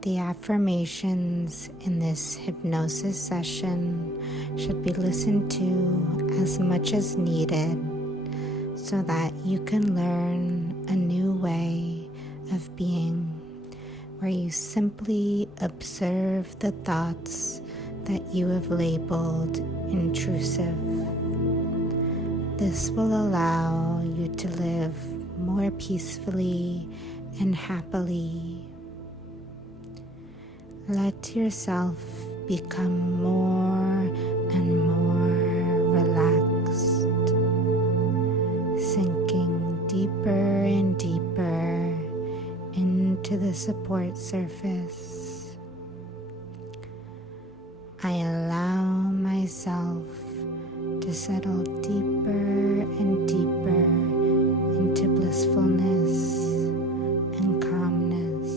The affirmations in this hypnosis session should be listened to as much as needed so that you can learn a new way of being, where you simply observe the thoughts that you have labeled intrusive. This will allow you to live more peacefully and happily. Let yourself become more and more relaxed, sinking deeper and deeper into the support surface. I allow myself to settle deeper and deeper into blissfulness and calmness.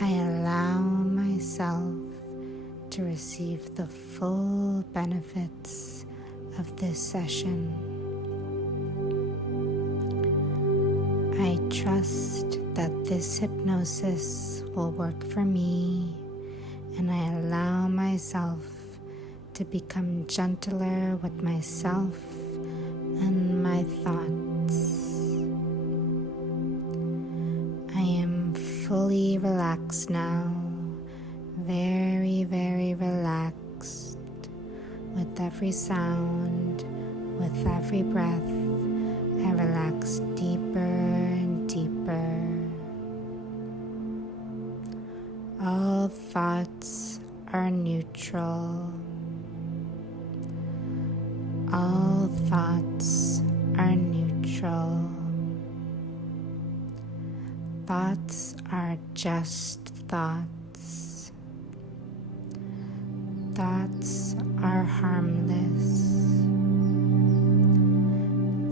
I allow myself to receive the full benefits of this session. I trust that this hypnosis will work for me, and I allow myself to become gentler with myself and my thoughts. I am fully relaxed now, very, very relaxed. With every sound, with every breath, I relax deeper and deeper. All thoughts are neutral. All thoughts are neutral. Thoughts are just thoughts. Thoughts are harmless.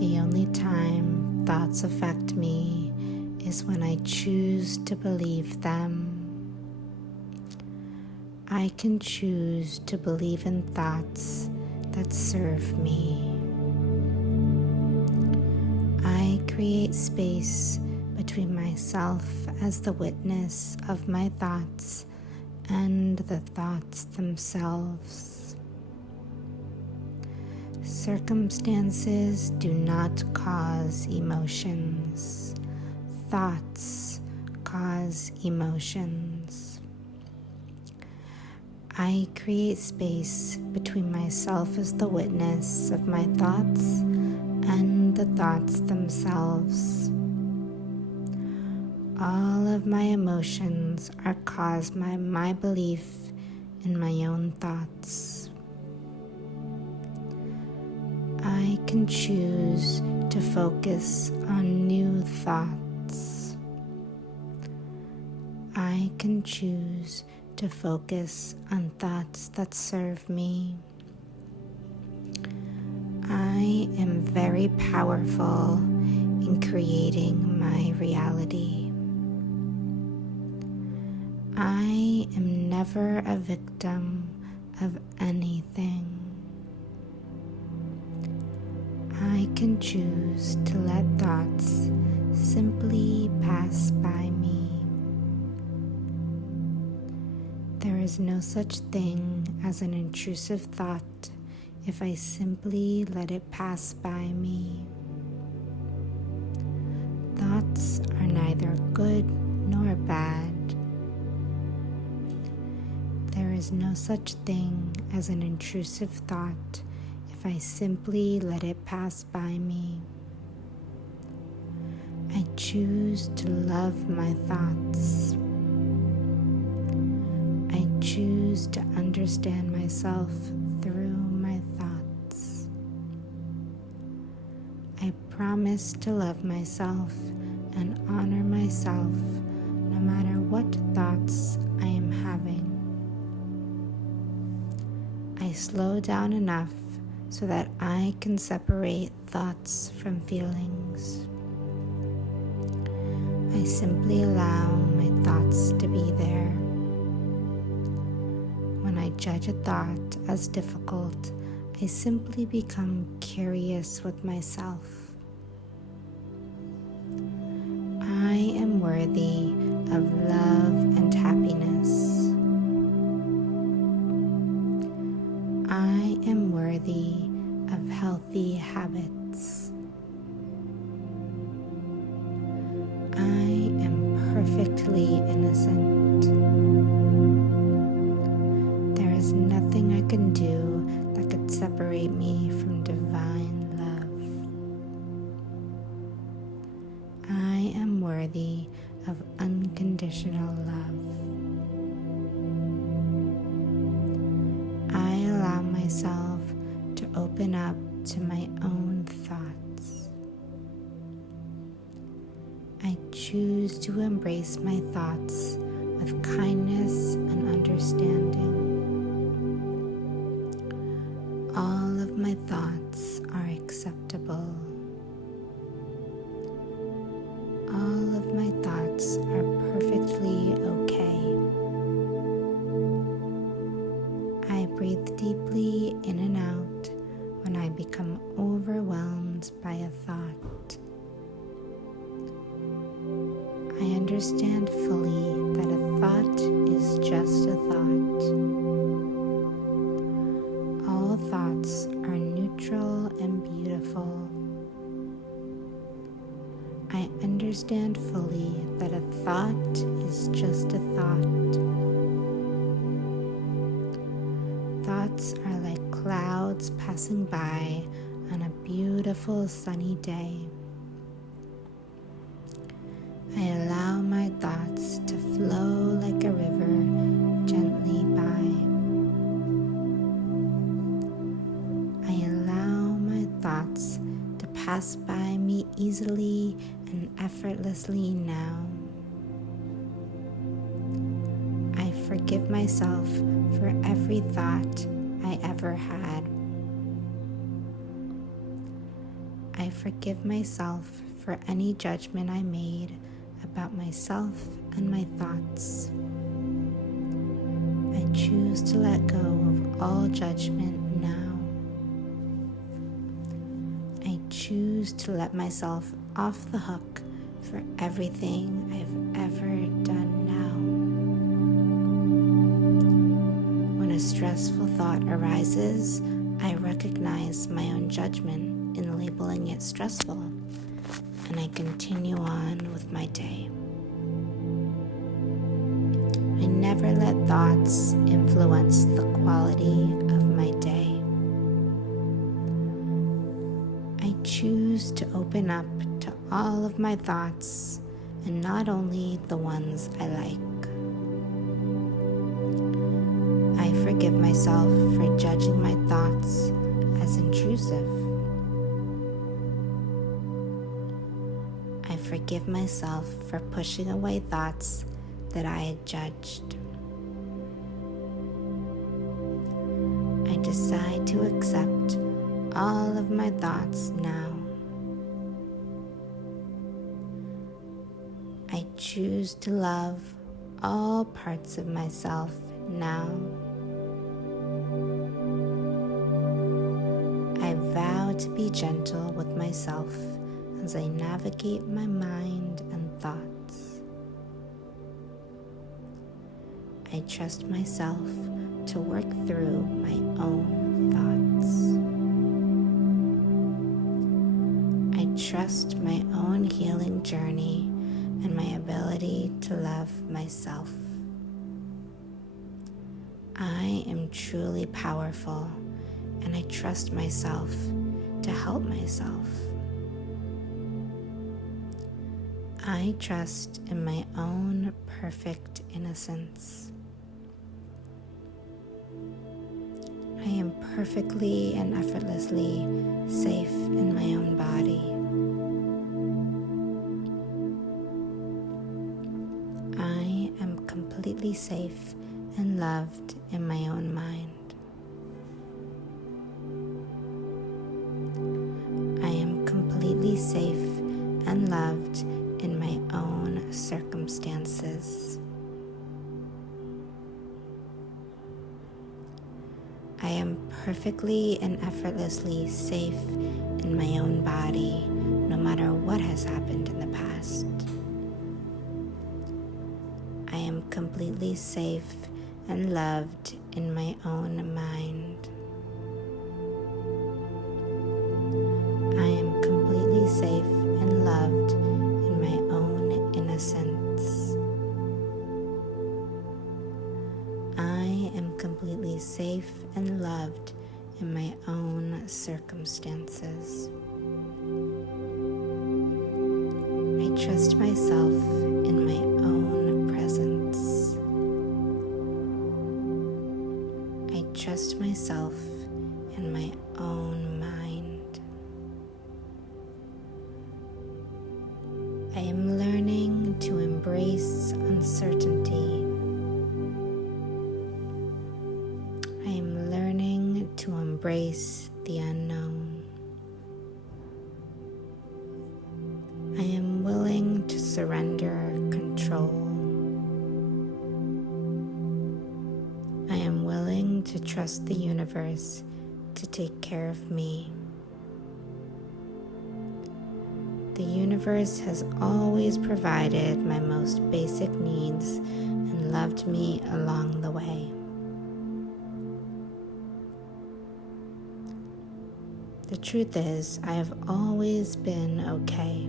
The only time thoughts affect me is when I choose to believe them. I can choose to believe in thoughts that serve me. I create space between myself as the witness of my thoughts and the thoughts themselves. Circumstances do not cause emotions. Thoughts cause emotions. I create space between myself as the witness of my thoughts and the thoughts themselves. All of my emotions are caused by my belief in my own thoughts. I can choose to focus on new thoughts. I can choose to focus on thoughts that serve me. I am very powerful in creating my reality. I am never a victim of anything. I can choose to let thoughts simply pass by me. There is no such thing as an intrusive thought if I simply let it pass by me. Thoughts are neither good nor bad. There is no such thing as an intrusive thought if I simply let it pass by me. I choose to love my thoughts. I choose to understand myself through my thoughts. I promise to love myself and honor myself no matter what thoughts I am having. I slow down enough so that I can separate thoughts from feelings. I simply allow my thoughts to be there. When I judge a thought as difficult, I simply become curious with myself. I am worthy of love and happiness. I am worthy of healthy habits. I am perfectly innocent. There is nothing I can do that could separate me from divine love. I am worthy of unconditional love. I allow myself to open up to my own thoughts. I choose to embrace my thoughts with kindness and understanding. All of my thoughts are acceptable. All of my thoughts are perfectly okay. I breathe deeply in and out when I become overwhelmed by a thought. I understand fully that a thought is just a thought. All thoughts are neutral and beautiful. I understand fully that a thought is just a thought. Thoughts are like clouds passing by on a beautiful sunny day. I allow my thoughts to flow like a river gently by. I allow my thoughts to pass by me easily and effortlessly now. I forgive myself for every thought I ever had. I forgive myself for any judgment I made about myself and my thoughts. I choose to let go of all judgment now. I choose to let myself off the hook for everything I've ever done now. When a stressful thought arises, I recognize my own judgment in labeling it stressful, and I continue on with my day. I never let thoughts influence the quality of my day. I choose to open up to all of my thoughts and not only the ones I like. I forgive myself for judging my thoughts as intrusive. I forgive myself for pushing away thoughts that I had judged. I decide to accept all of my thoughts now. I choose to love all parts of myself now. I vow to be gentle with myself as I navigate my mind and thoughts. I trust myself to work through my own thoughts. I trust my own healing journey and my ability to love myself. I am truly powerful, and I trust myself to help myself. I trust in my own perfect innocence. I am perfectly and effortlessly safe in my own body. I am completely safe and loved in my own mind. I am completely safe and loved in my own circumstances. I am perfectly and effortlessly safe in my own body, no matter what has happened in the past. I am completely safe and loved in my own mind. I am completely safe and loved in my own innocence. I am completely safe and loved in my own circumstances. I trust myself in my own presence. I trust myself in my own mind. I am learning to embrace uncertainty. I am learning to embrace the unknown. I am willing to surrender control. I am willing to trust the universe to take care of me. The universe has always provided my most basic needs and loved me along the way. The truth is, I have always been okay.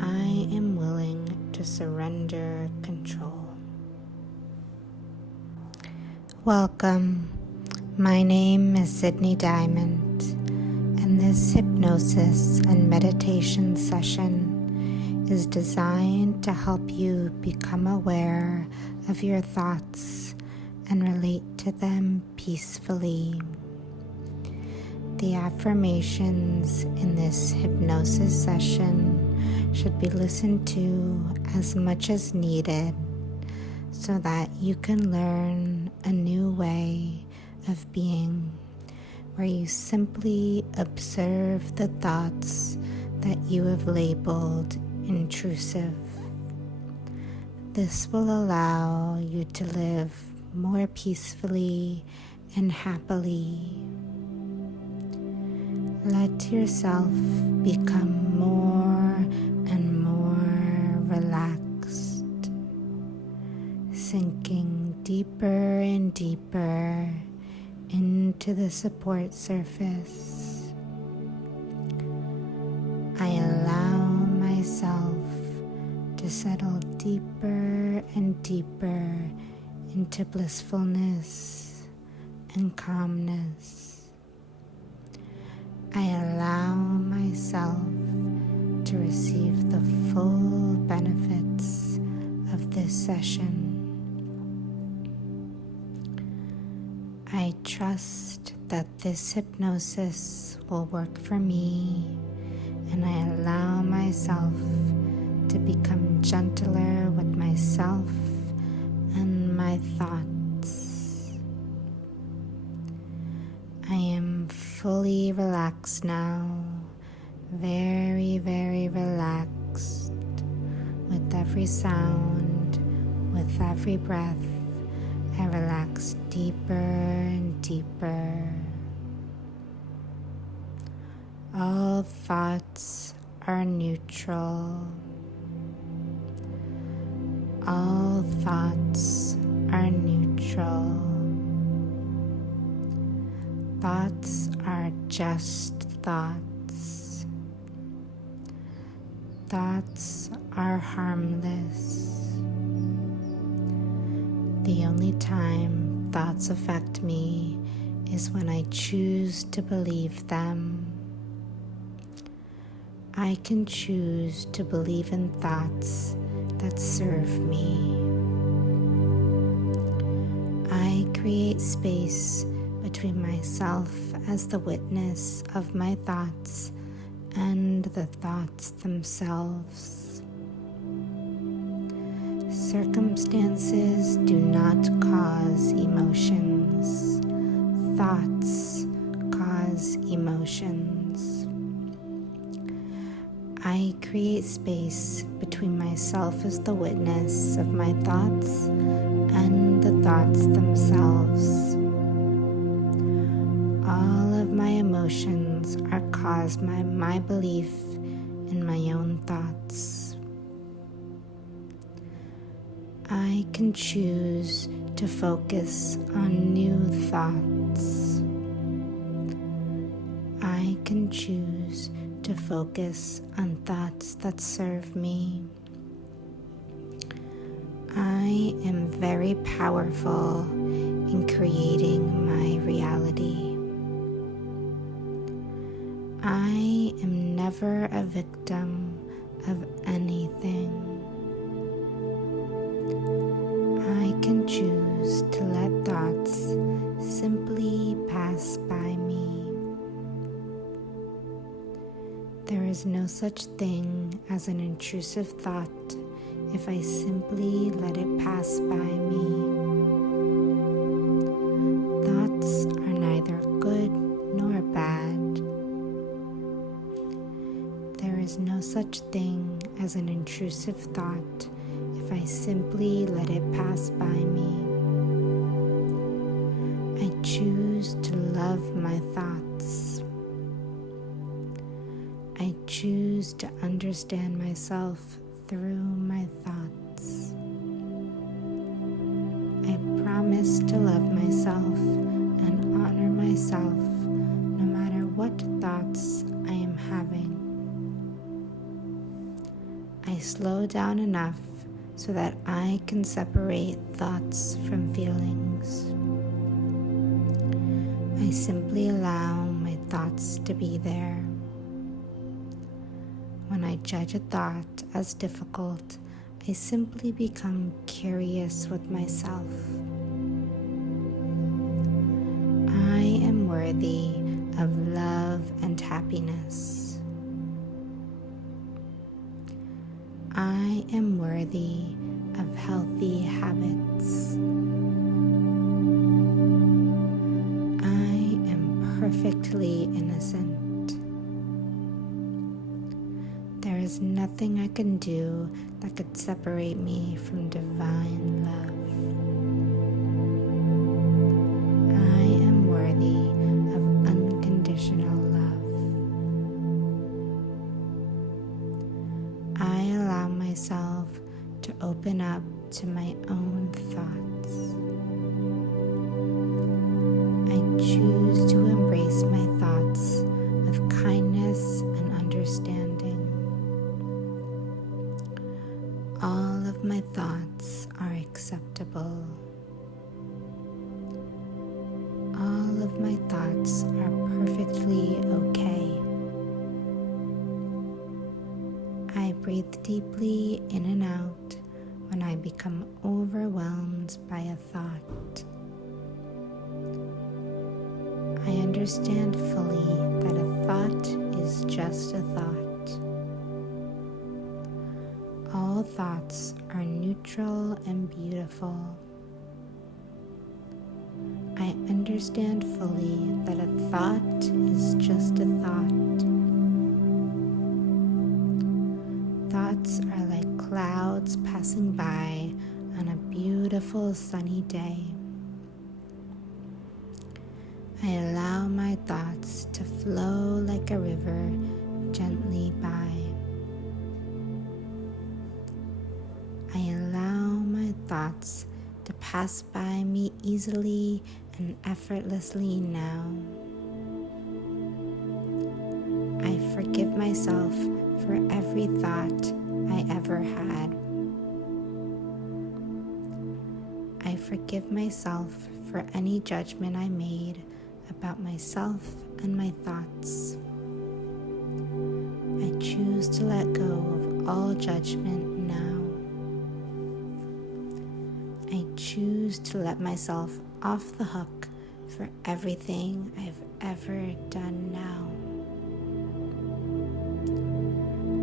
I am willing to surrender control. Welcome. My name is Sydney Diamond, and this hypnosis and meditation session is designed to help you become aware of your thoughts and relate to them peacefully. The affirmations in this hypnosis session should be listened to as much as needed so that you can learn a new way of being, where you simply observe the thoughts that you have labeled intrusive. This will allow you to live more peacefully and happily. Let yourself become more and more relaxed, sinking deeper and deeper into the support surface. I allow myself to settle deeper and deeper into blissfulness and calmness. I allow myself to receive the full benefits of this session. I trust that this hypnosis will work for me, and I allow myself to become gentler with myself and my thoughts. I am fully relaxed now, very, very relaxed, with every sound, with every breath, I relax deeper and deeper. All thoughts are neutral. All thoughts are neutral. Thoughts are just thoughts. Thoughts are harmless. The only time thoughts affect me is when I choose to believe them. I can choose to believe in thoughts that serve me. I create space between myself as the witness of my thoughts and the thoughts themselves. Circumstances do not cause emotions. Thoughts cause emotions. I create space between myself as the witness of my thoughts and the thoughts themselves. All of my emotions are caused by my belief in my own thoughts. I can choose to focus on new thoughts. I can choose to focus on thoughts that serve me. I am very powerful in creating my reality. I am never a victim of anything. I can choose to let thoughts simply pass by me. There is no such thing as an intrusive thought if I simply let it pass by me. Thoughts are neither good nor bad. There is no such thing as an intrusive thought if I simply let it pass by me. I choose to love my thoughts. I choose to understand myself through my thoughts. I promise to love myself and honor myself no matter what thoughts I am having. I slow down enough so that I can separate thoughts from feelings. I simply allow my thoughts to be there. When I judge a thought as difficult, I simply become curious with myself. I am worthy of love and happiness. I am worthy of healthy habits. I am perfectly innocent. There is nothing I can do that could separate me from divine love. I am worthy of unconditional love. I allow myself to open up to my own thoughts. I choose to embrace my thoughts with kindness and understanding. All of my thoughts are acceptable. All of my thoughts are perfectly okay. I breathe deeply in and out when I become overwhelmed by a thought. I understand fully that a thought is just a thought. All thoughts are neutral and beautiful. I understand fully that a thought is just a thought. Thoughts are like clouds passing by on a beautiful sunny day. I allow my thoughts to flow like a river gently by. I allow my thoughts to pass by me easily and effortlessly now. I forgive myself for every thought I ever had. I forgive myself for any judgment I made about myself and my thoughts. I choose to let go of all judgment now. I choose to let myself off the hook for everything I've ever done now.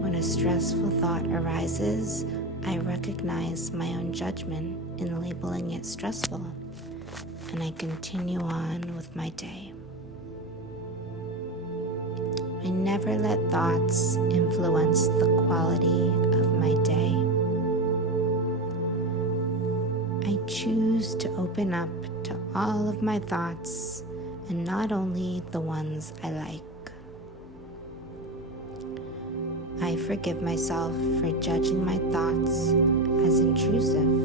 When a stressful thought arises, I recognize my own judgment in labeling it stressful, and I continue on with my day. I never let thoughts influence the quality of my day. I choose to open up to all of my thoughts and not only the ones I like. I forgive myself for judging my thoughts as intrusive.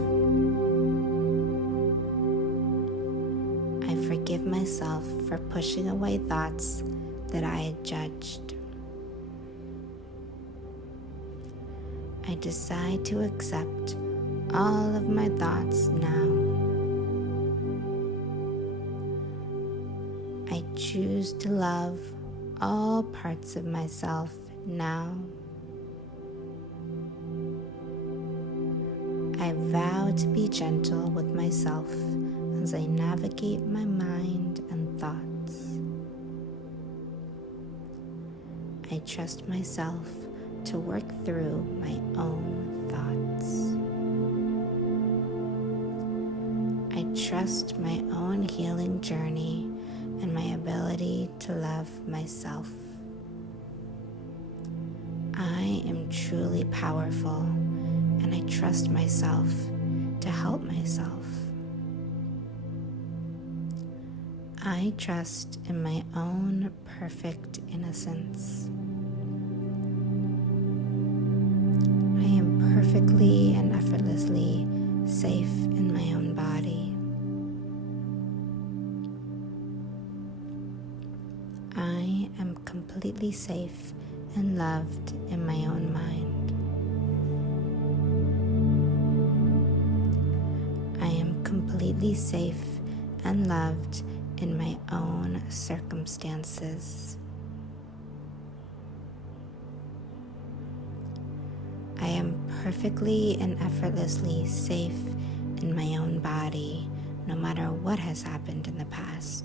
I forgive myself for pushing away thoughts that I had judged. I decide to accept all of my thoughts now. I choose to love all parts of myself now. I vow to be gentle with myself as I navigate my mind and thoughts. I trust myself to work through my own thoughts. I trust my own healing journey and my ability to love myself. I am truly powerful, and I trust myself to help myself. I trust in my own perfect innocence. I am perfectly and effortlessly safe in my own body. I am completely safe and loved in my own mind. I am completely safe and loved in my own circumstances. I am perfectly and effortlessly safe in my own body, no matter what has happened in the past.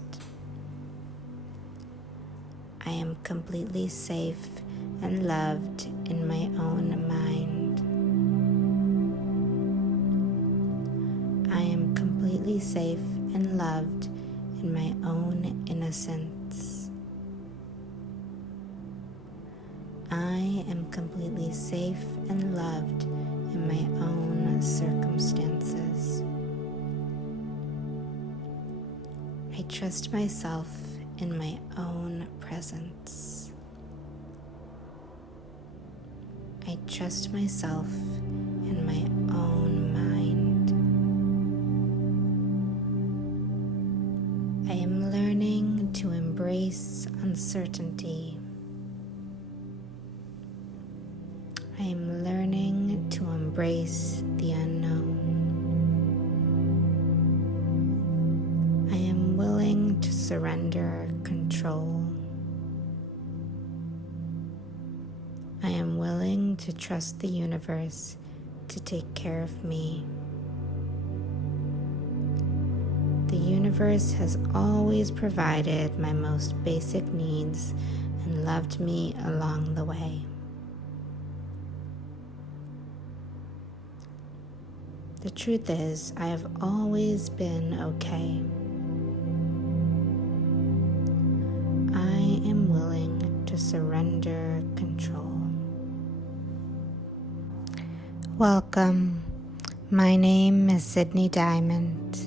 I am completely safe and loved in my own mind. I am completely safe and loved in my own innocence. I am completely safe and loved in my own circumstances. I trust myself in my own presence. I trust myself in my own mind. I am learning to embrace uncertainty. I am learning to embrace the unknown. I am willing to surrender control. I am willing to trust the universe to take care of me. The universe has always provided my most basic needs and loved me along the way. The truth is, I have always been okay. I am willing to surrender control. Welcome. My name is Sydney Diamond,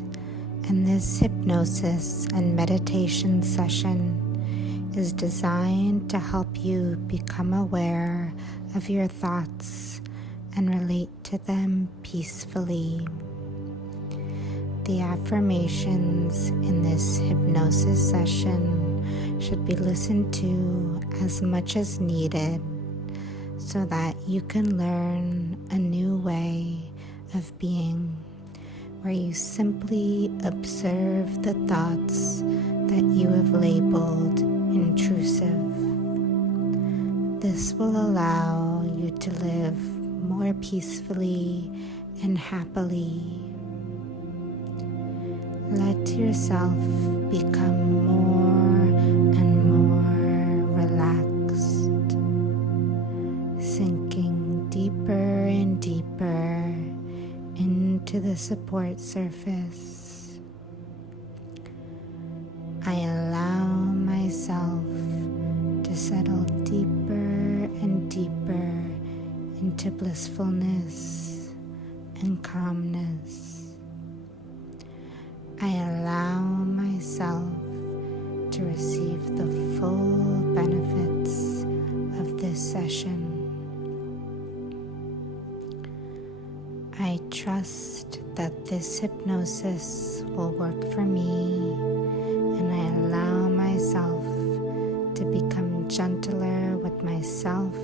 and this hypnosis and meditation session is designed to help you become aware of your thoughts and relate to them peacefully. The affirmations in this hypnosis session should be listened to as much as needed so that you can learn a new way of being, where you simply observe the thoughts that you have labeled intrusive. This will allow you to live more peacefully and happily. Let yourself become more and more relaxed, sinking deeper and deeper into the support surface. I allow myself to settle deeper and deeper into blissfulness and calmness. I allow myself to receive the full benefits of this session. I trust that this hypnosis will work for me, and I allow myself to become gentler with myself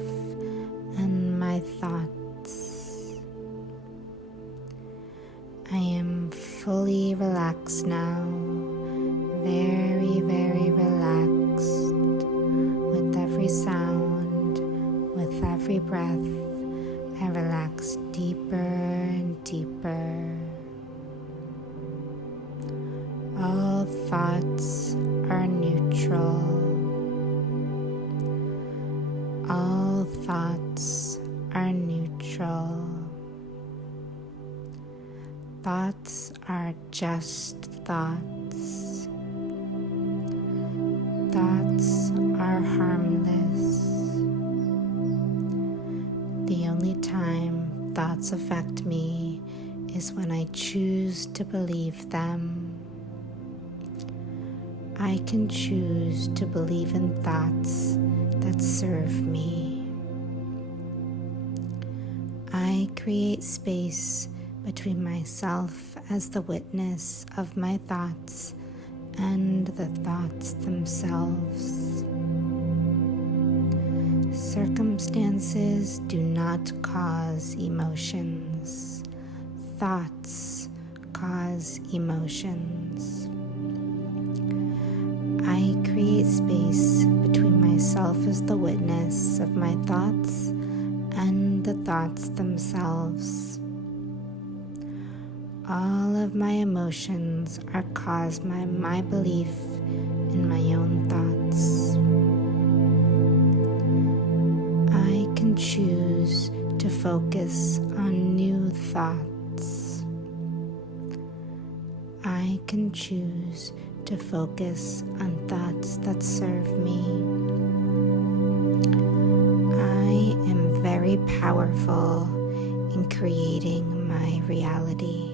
and my thoughts. I am fully relaxed now, very, very relaxed. With every sound, with every breath, I relax deeper and deeper. All thoughts are neutral. All thoughts are neutral. Thoughts are just thoughts. Thoughts are harmless. The only time thoughts affect me is when I choose to believe them. I can choose to believe in thoughts that serve me. I create space between myself as the witness of my thoughts and the thoughts themselves. Circumstances do not cause emotions. Thoughts cause emotions. I create space between myself as the witness of my thoughts and the thoughts themselves. All of my emotions are caused by my belief in my own thoughts. I can choose to focus on new thoughts. I can choose to focus on thoughts that serve me. I am very powerful in creating my reality.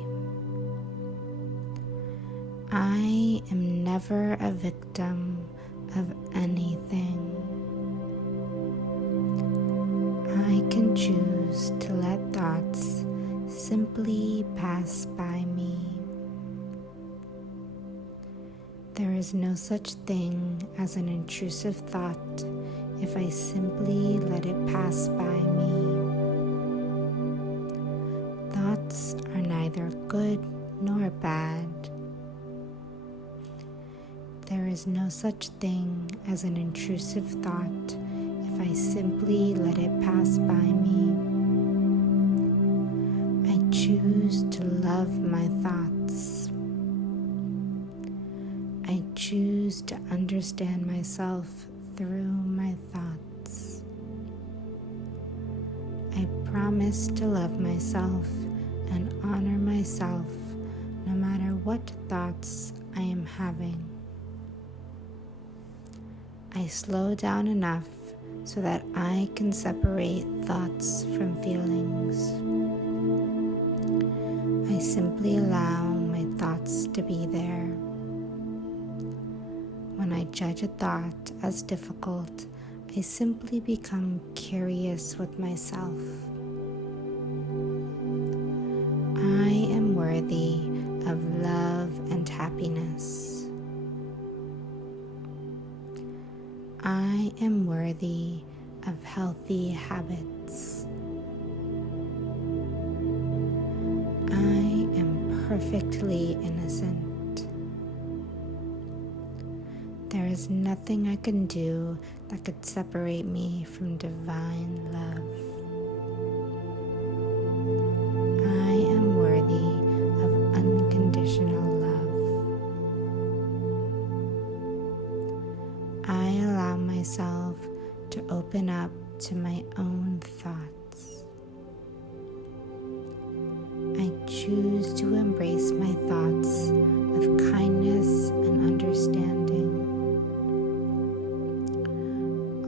I am never a victim of anything. I can choose to let thoughts simply pass by me. There is no such thing as an intrusive thought if I simply let it pass by me. Thoughts are neither good nor bad. There is no such thing as an intrusive thought if I simply let it pass by me. I choose to love my thoughts. I choose to understand myself through my thoughts. I promise to love myself and honor myself no matter what thoughts I am having. I slow down enough so that I can separate thoughts from feelings. simply allow my thoughts to be there. When I judge a thought as difficult, I simply become curious with myself. I am worthy of love and happiness. I am worthy of healthy habits. I am perfectly innocent. There is nothing I can do that could separate me from divine love. I am worthy of unconditional love. I allow myself to open up to my own thoughts. I choose to embrace my thoughts with kindness and understanding.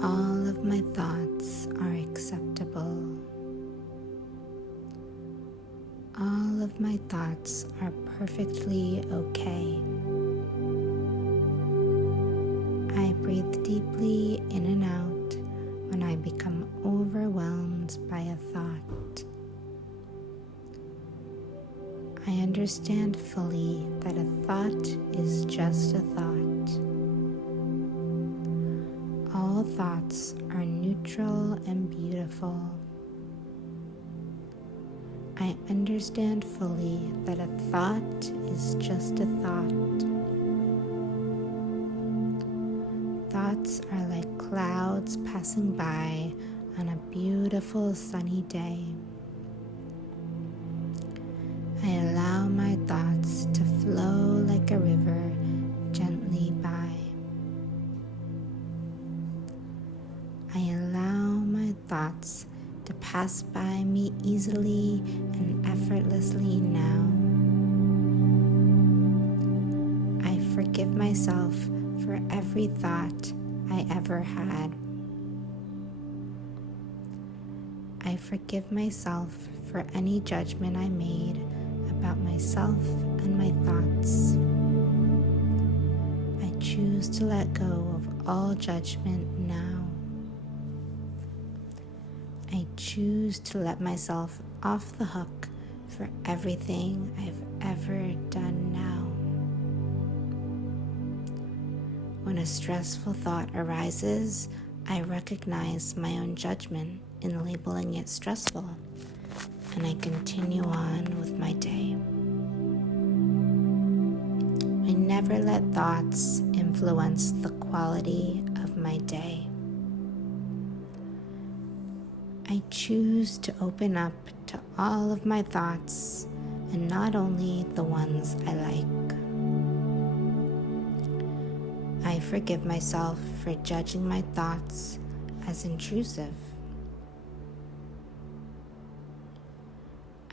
All of my thoughts are acceptable. All of my thoughts are perfectly okay. I breathe deeply in and out when I become overwhelmed by a thought. I understand fully that a thought is just a thought. All thoughts are neutral and beautiful. I understand fully that a thought is just a thought. Thoughts are like clouds passing by on a beautiful sunny day. I allow my thoughts to flow like a river gently by. I allow my thoughts to pass by me easily and effortlessly now. I forgive myself for every thought I ever had. I forgive myself for any judgment I made about myself and my thoughts. I choose to let go of all judgment now. I choose to let myself off the hook for everything I've ever done now. When a stressful thought arises, I recognize my own judgment in labeling it stressful, and I continue on with my day. I never let thoughts influence the quality of my day. I choose to open up to all of my thoughts and not only the ones I like. I forgive myself for judging my thoughts as intrusive.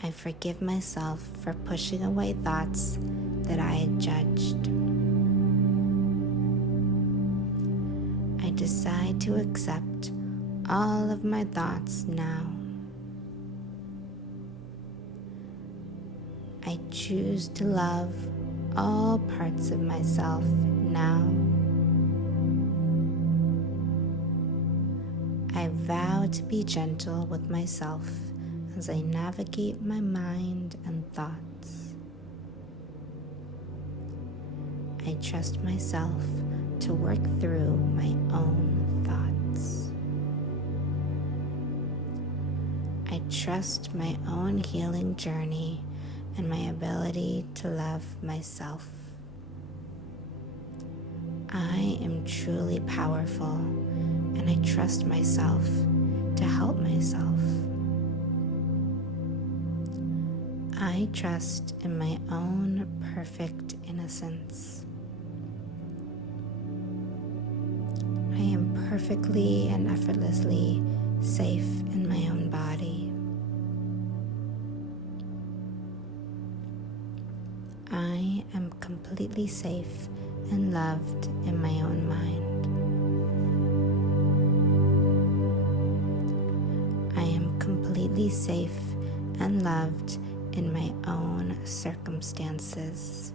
I forgive myself for pushing away thoughts that I had judged. I decide to accept all of my thoughts now. I choose to love all parts of myself now. I vow to be gentle with myself as I navigate my mind and thoughts. I trust myself to work through my own thoughts. I trust my own healing journey and my ability to love myself. I am truly powerful, and I trust myself to help myself. I trust in my own perfect innocence. I am perfectly and effortlessly safe in my own body. I am completely safe and loved in my own mind. I am completely safe and loved in my own circumstances.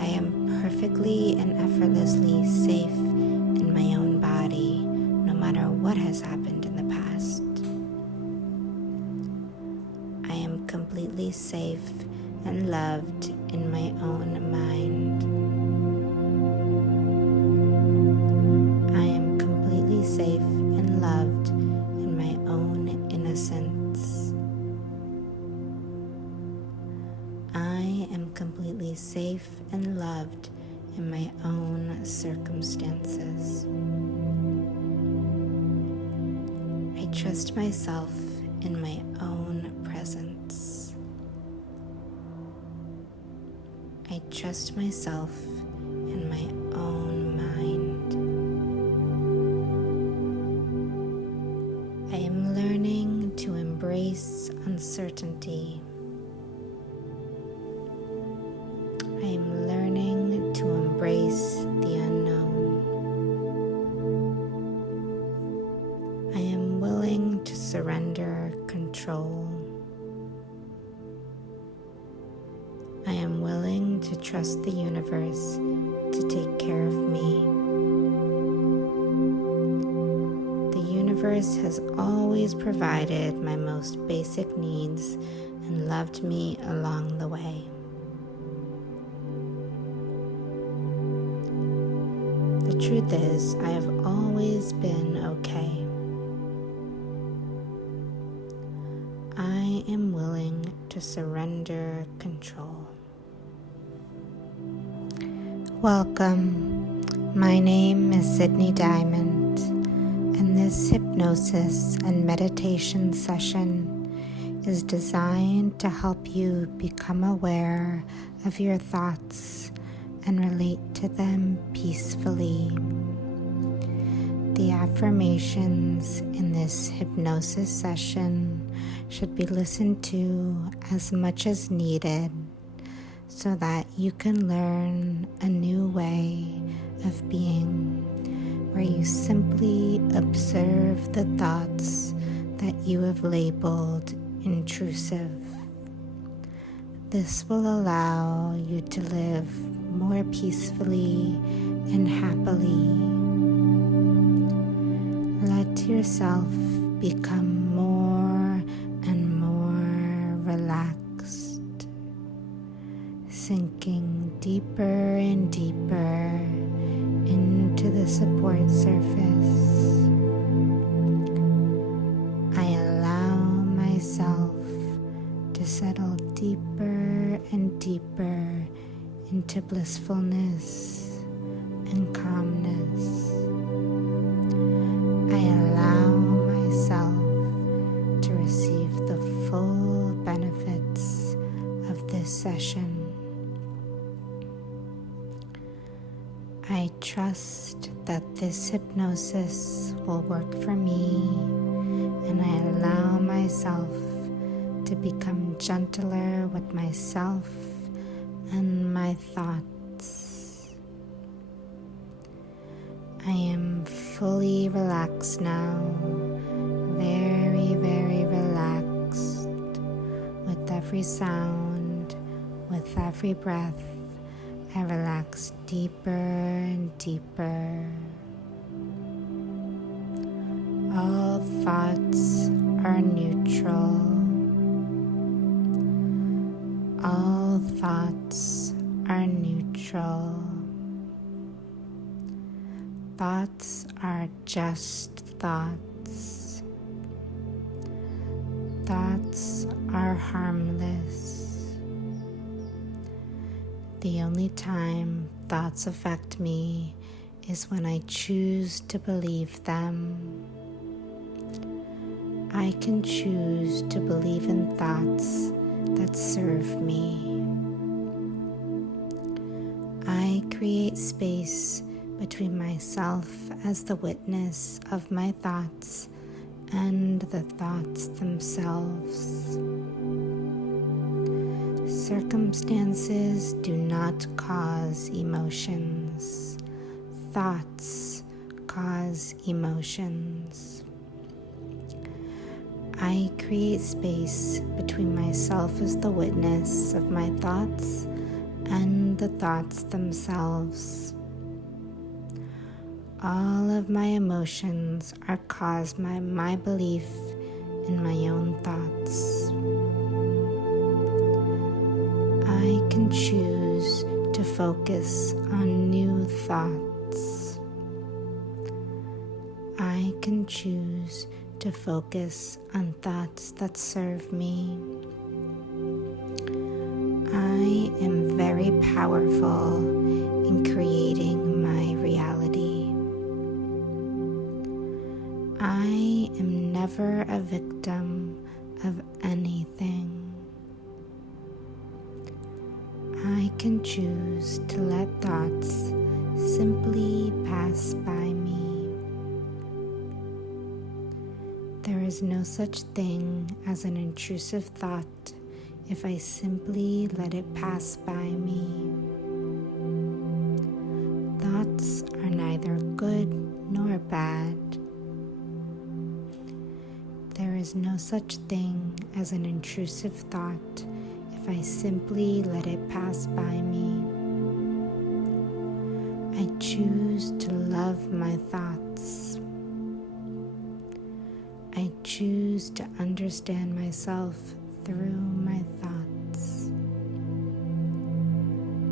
I am perfectly and effortlessly safe in my own body, no matter what has happened in the past. I am completely safe and loved in my own mind. I am completely safe and loved in my own innocence. I am completely safe and loved in my own circumstances. I trust myself in my own presence. I trust myself in my own mind. I am learning to embrace uncertainty. I am learning to embrace the unknown. I am willing to surrender control. I am willing to trust the universe to take care of me. The universe has always provided my most basic needs and loved me along the way. The truth is, I have always been okay. I am willing to surrender control. Welcome. My name is Sydney Diamond, and this hypnosis and meditation session is designed to help you become aware of your thoughts and relate to them peacefully. The affirmations in this hypnosis session should be listened to as much as needed so that you can learn a new way of being, where you simply observe the thoughts that you have labeled intrusive. This will allow you to live more peacefully and happily. Let yourself become more and more relaxed, sinking deeper and deeper into the support surface. I allow myself to settle deeper and deeper into blissfulness and calmness. I allow myself to receive the full benefits of this session. I trust that this hypnosis will work for me, and I allow myself to become gentler with myself and my thoughts. I am fully relaxed now, very, very relaxed. With every sound, with every breath, I relax deeper and deeper. All thoughts are neutral. All thoughts are neutral. Thoughts are just thoughts. Thoughts are harmless. The only time thoughts affect me is when I choose to believe them. I can choose to believe in thoughts that serve me. I create space between myself as the witness of my thoughts and the thoughts themselves. Circumstances do not cause emotions. Thoughts cause emotions. I create space between myself as the witness of my thoughts and the thoughts themselves. All of my emotions are caused by my belief in my own thoughts. I can choose to focus on new thoughts. I can choose to focus on thoughts that serve me. I am very powerful in creating my reality. I am never a victim of anything. I can choose to let thoughts simply pass by me. There is no such thing as an intrusive thought if I simply let it pass by me. Thoughts are neither good nor bad. There is no such thing as an intrusive thought if I simply let it pass by me. I choose to love my thoughts. I choose to understand myself through my thoughts.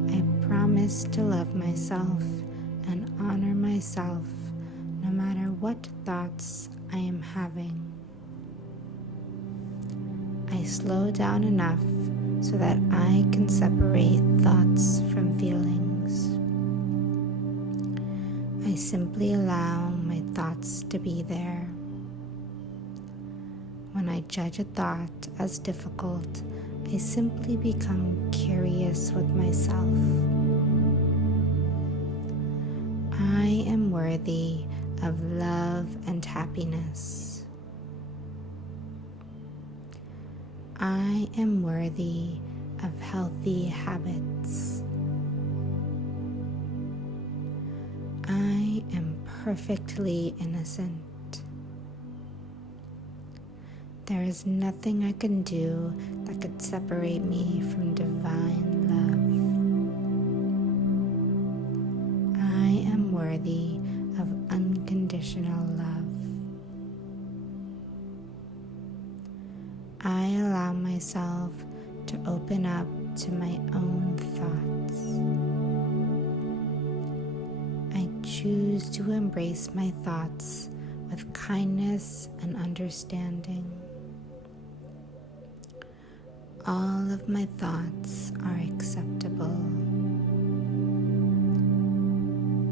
I promise to love myself and honor myself no matter what thoughts I am having. I slow down enough so that I can separate thoughts from feelings. I simply allow my thoughts to be there. When I judge a thought as difficult, I simply become curious with myself. I am worthy of love and happiness. I am worthy of healthy habits. I am perfectly innocent. There is nothing I can do that could separate me from divine love. I am worthy of unconditional love. I allow myself to open up to my own thoughts. I choose to embrace my thoughts with kindness and understanding. All of my thoughts are acceptable.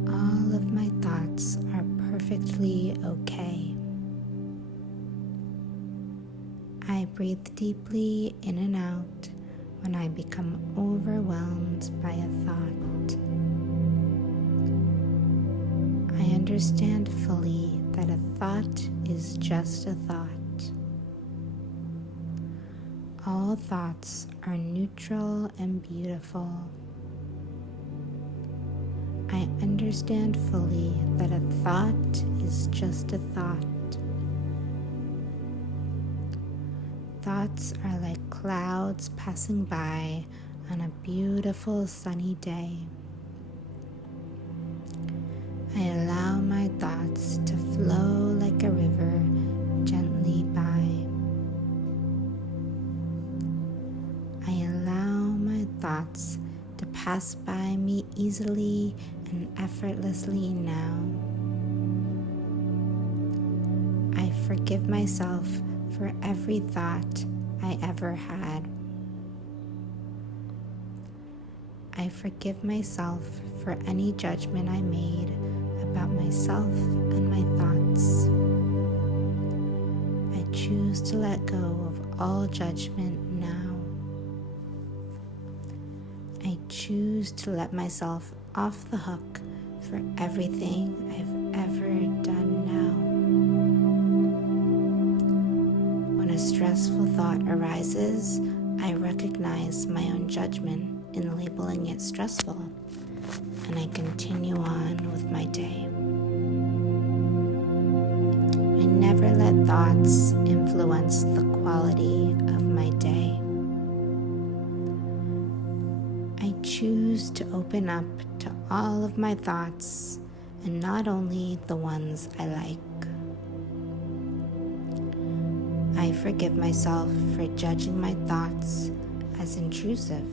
All of my thoughts are perfectly okay. I breathe deeply in and out when I become overwhelmed by a thought. I understand fully that a thought is just a thought. All thoughts are neutral and beautiful. I understand fully that a thought is just a thought. Thoughts are like clouds passing by on a beautiful sunny day. I allow my thoughts to flow like a river gently by. Thoughts to pass by me easily and effortlessly now. I forgive myself for every thought I ever had. I forgive myself for any judgment I made about myself and my thoughts. I choose to let go of all judgment now. I choose to let myself off the hook for everything I've ever done now. When a stressful thought arises, I recognize my own judgment in labeling it stressful, and I continue on with my day. I never let thoughts influence the quality of my day. I choose to open up to all of my thoughts and not only the ones I like. I forgive myself for judging my thoughts as intrusive.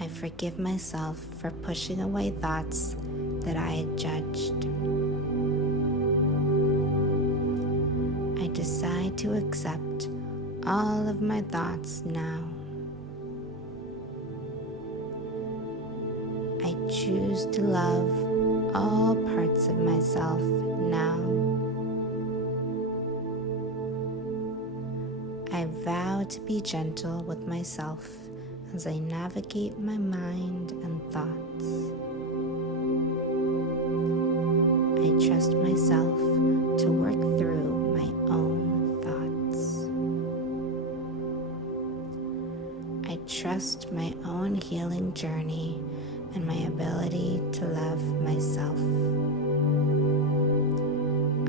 I forgive myself for pushing away thoughts that I had judged. I decide to accept all of my thoughts now. I choose to love all parts of myself now. I vow to be gentle with myself as I navigate my mind and thoughts. I trust myself to work through my own thoughts. I trust my own healing journey and my ability to love myself.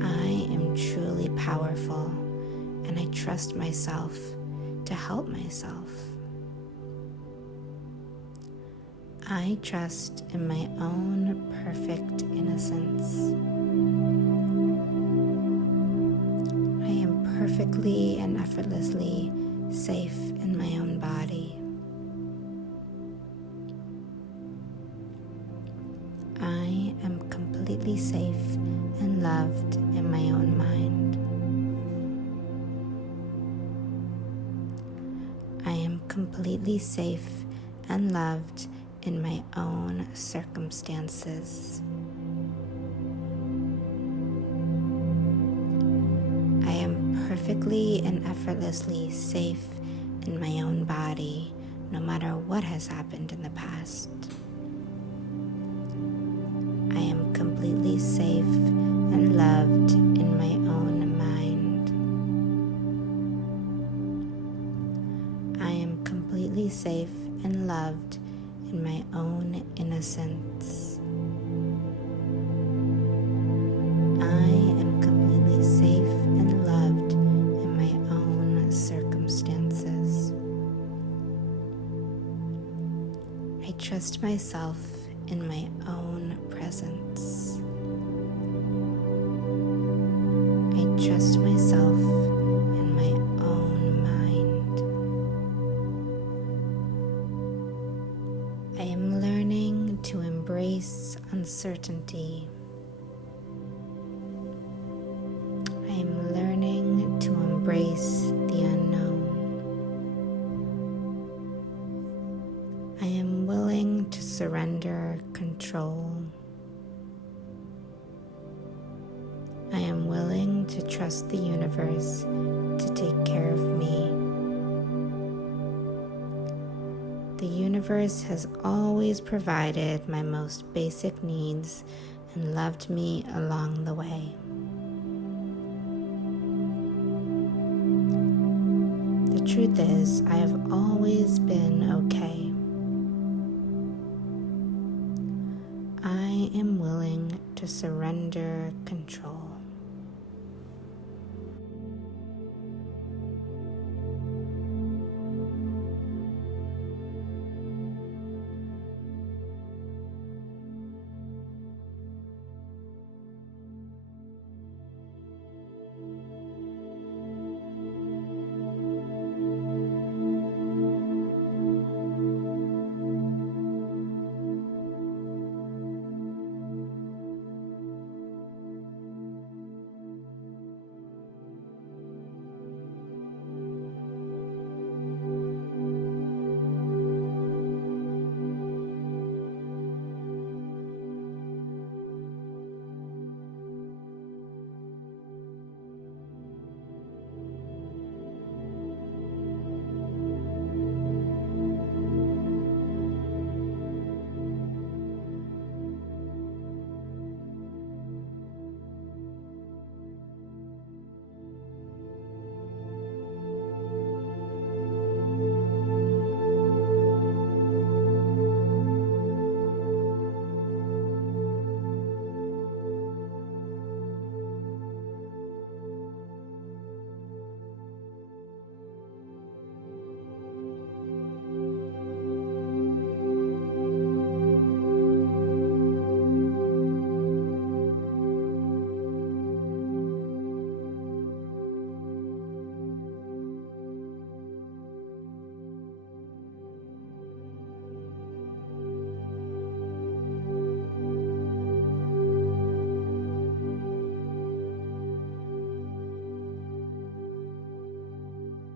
I am truly powerful, and I trust myself to help myself. I trust in my own perfect innocence. I am perfectly and effortlessly safe in my own body. I am completely safe and loved in my own mind. I am completely safe and loved in my own circumstances. I am perfectly and effortlessly safe in my own body, no matter what has happened in the past. I am completely safe and loved in my own mind. I am completely safe and loved in my own innocence. I am completely safe and loved in my own circumstances. I trust myself in my own presence. I trust myself in my own mind. I am learning to embrace uncertainty. I am learning to embrace the unknown. I am willing to surrender control. I am willing to trust the universe to take care of me. The universe has always provided my most basic needs and loved me along the way. The truth is, I have always been okay. I am willing to surrender control.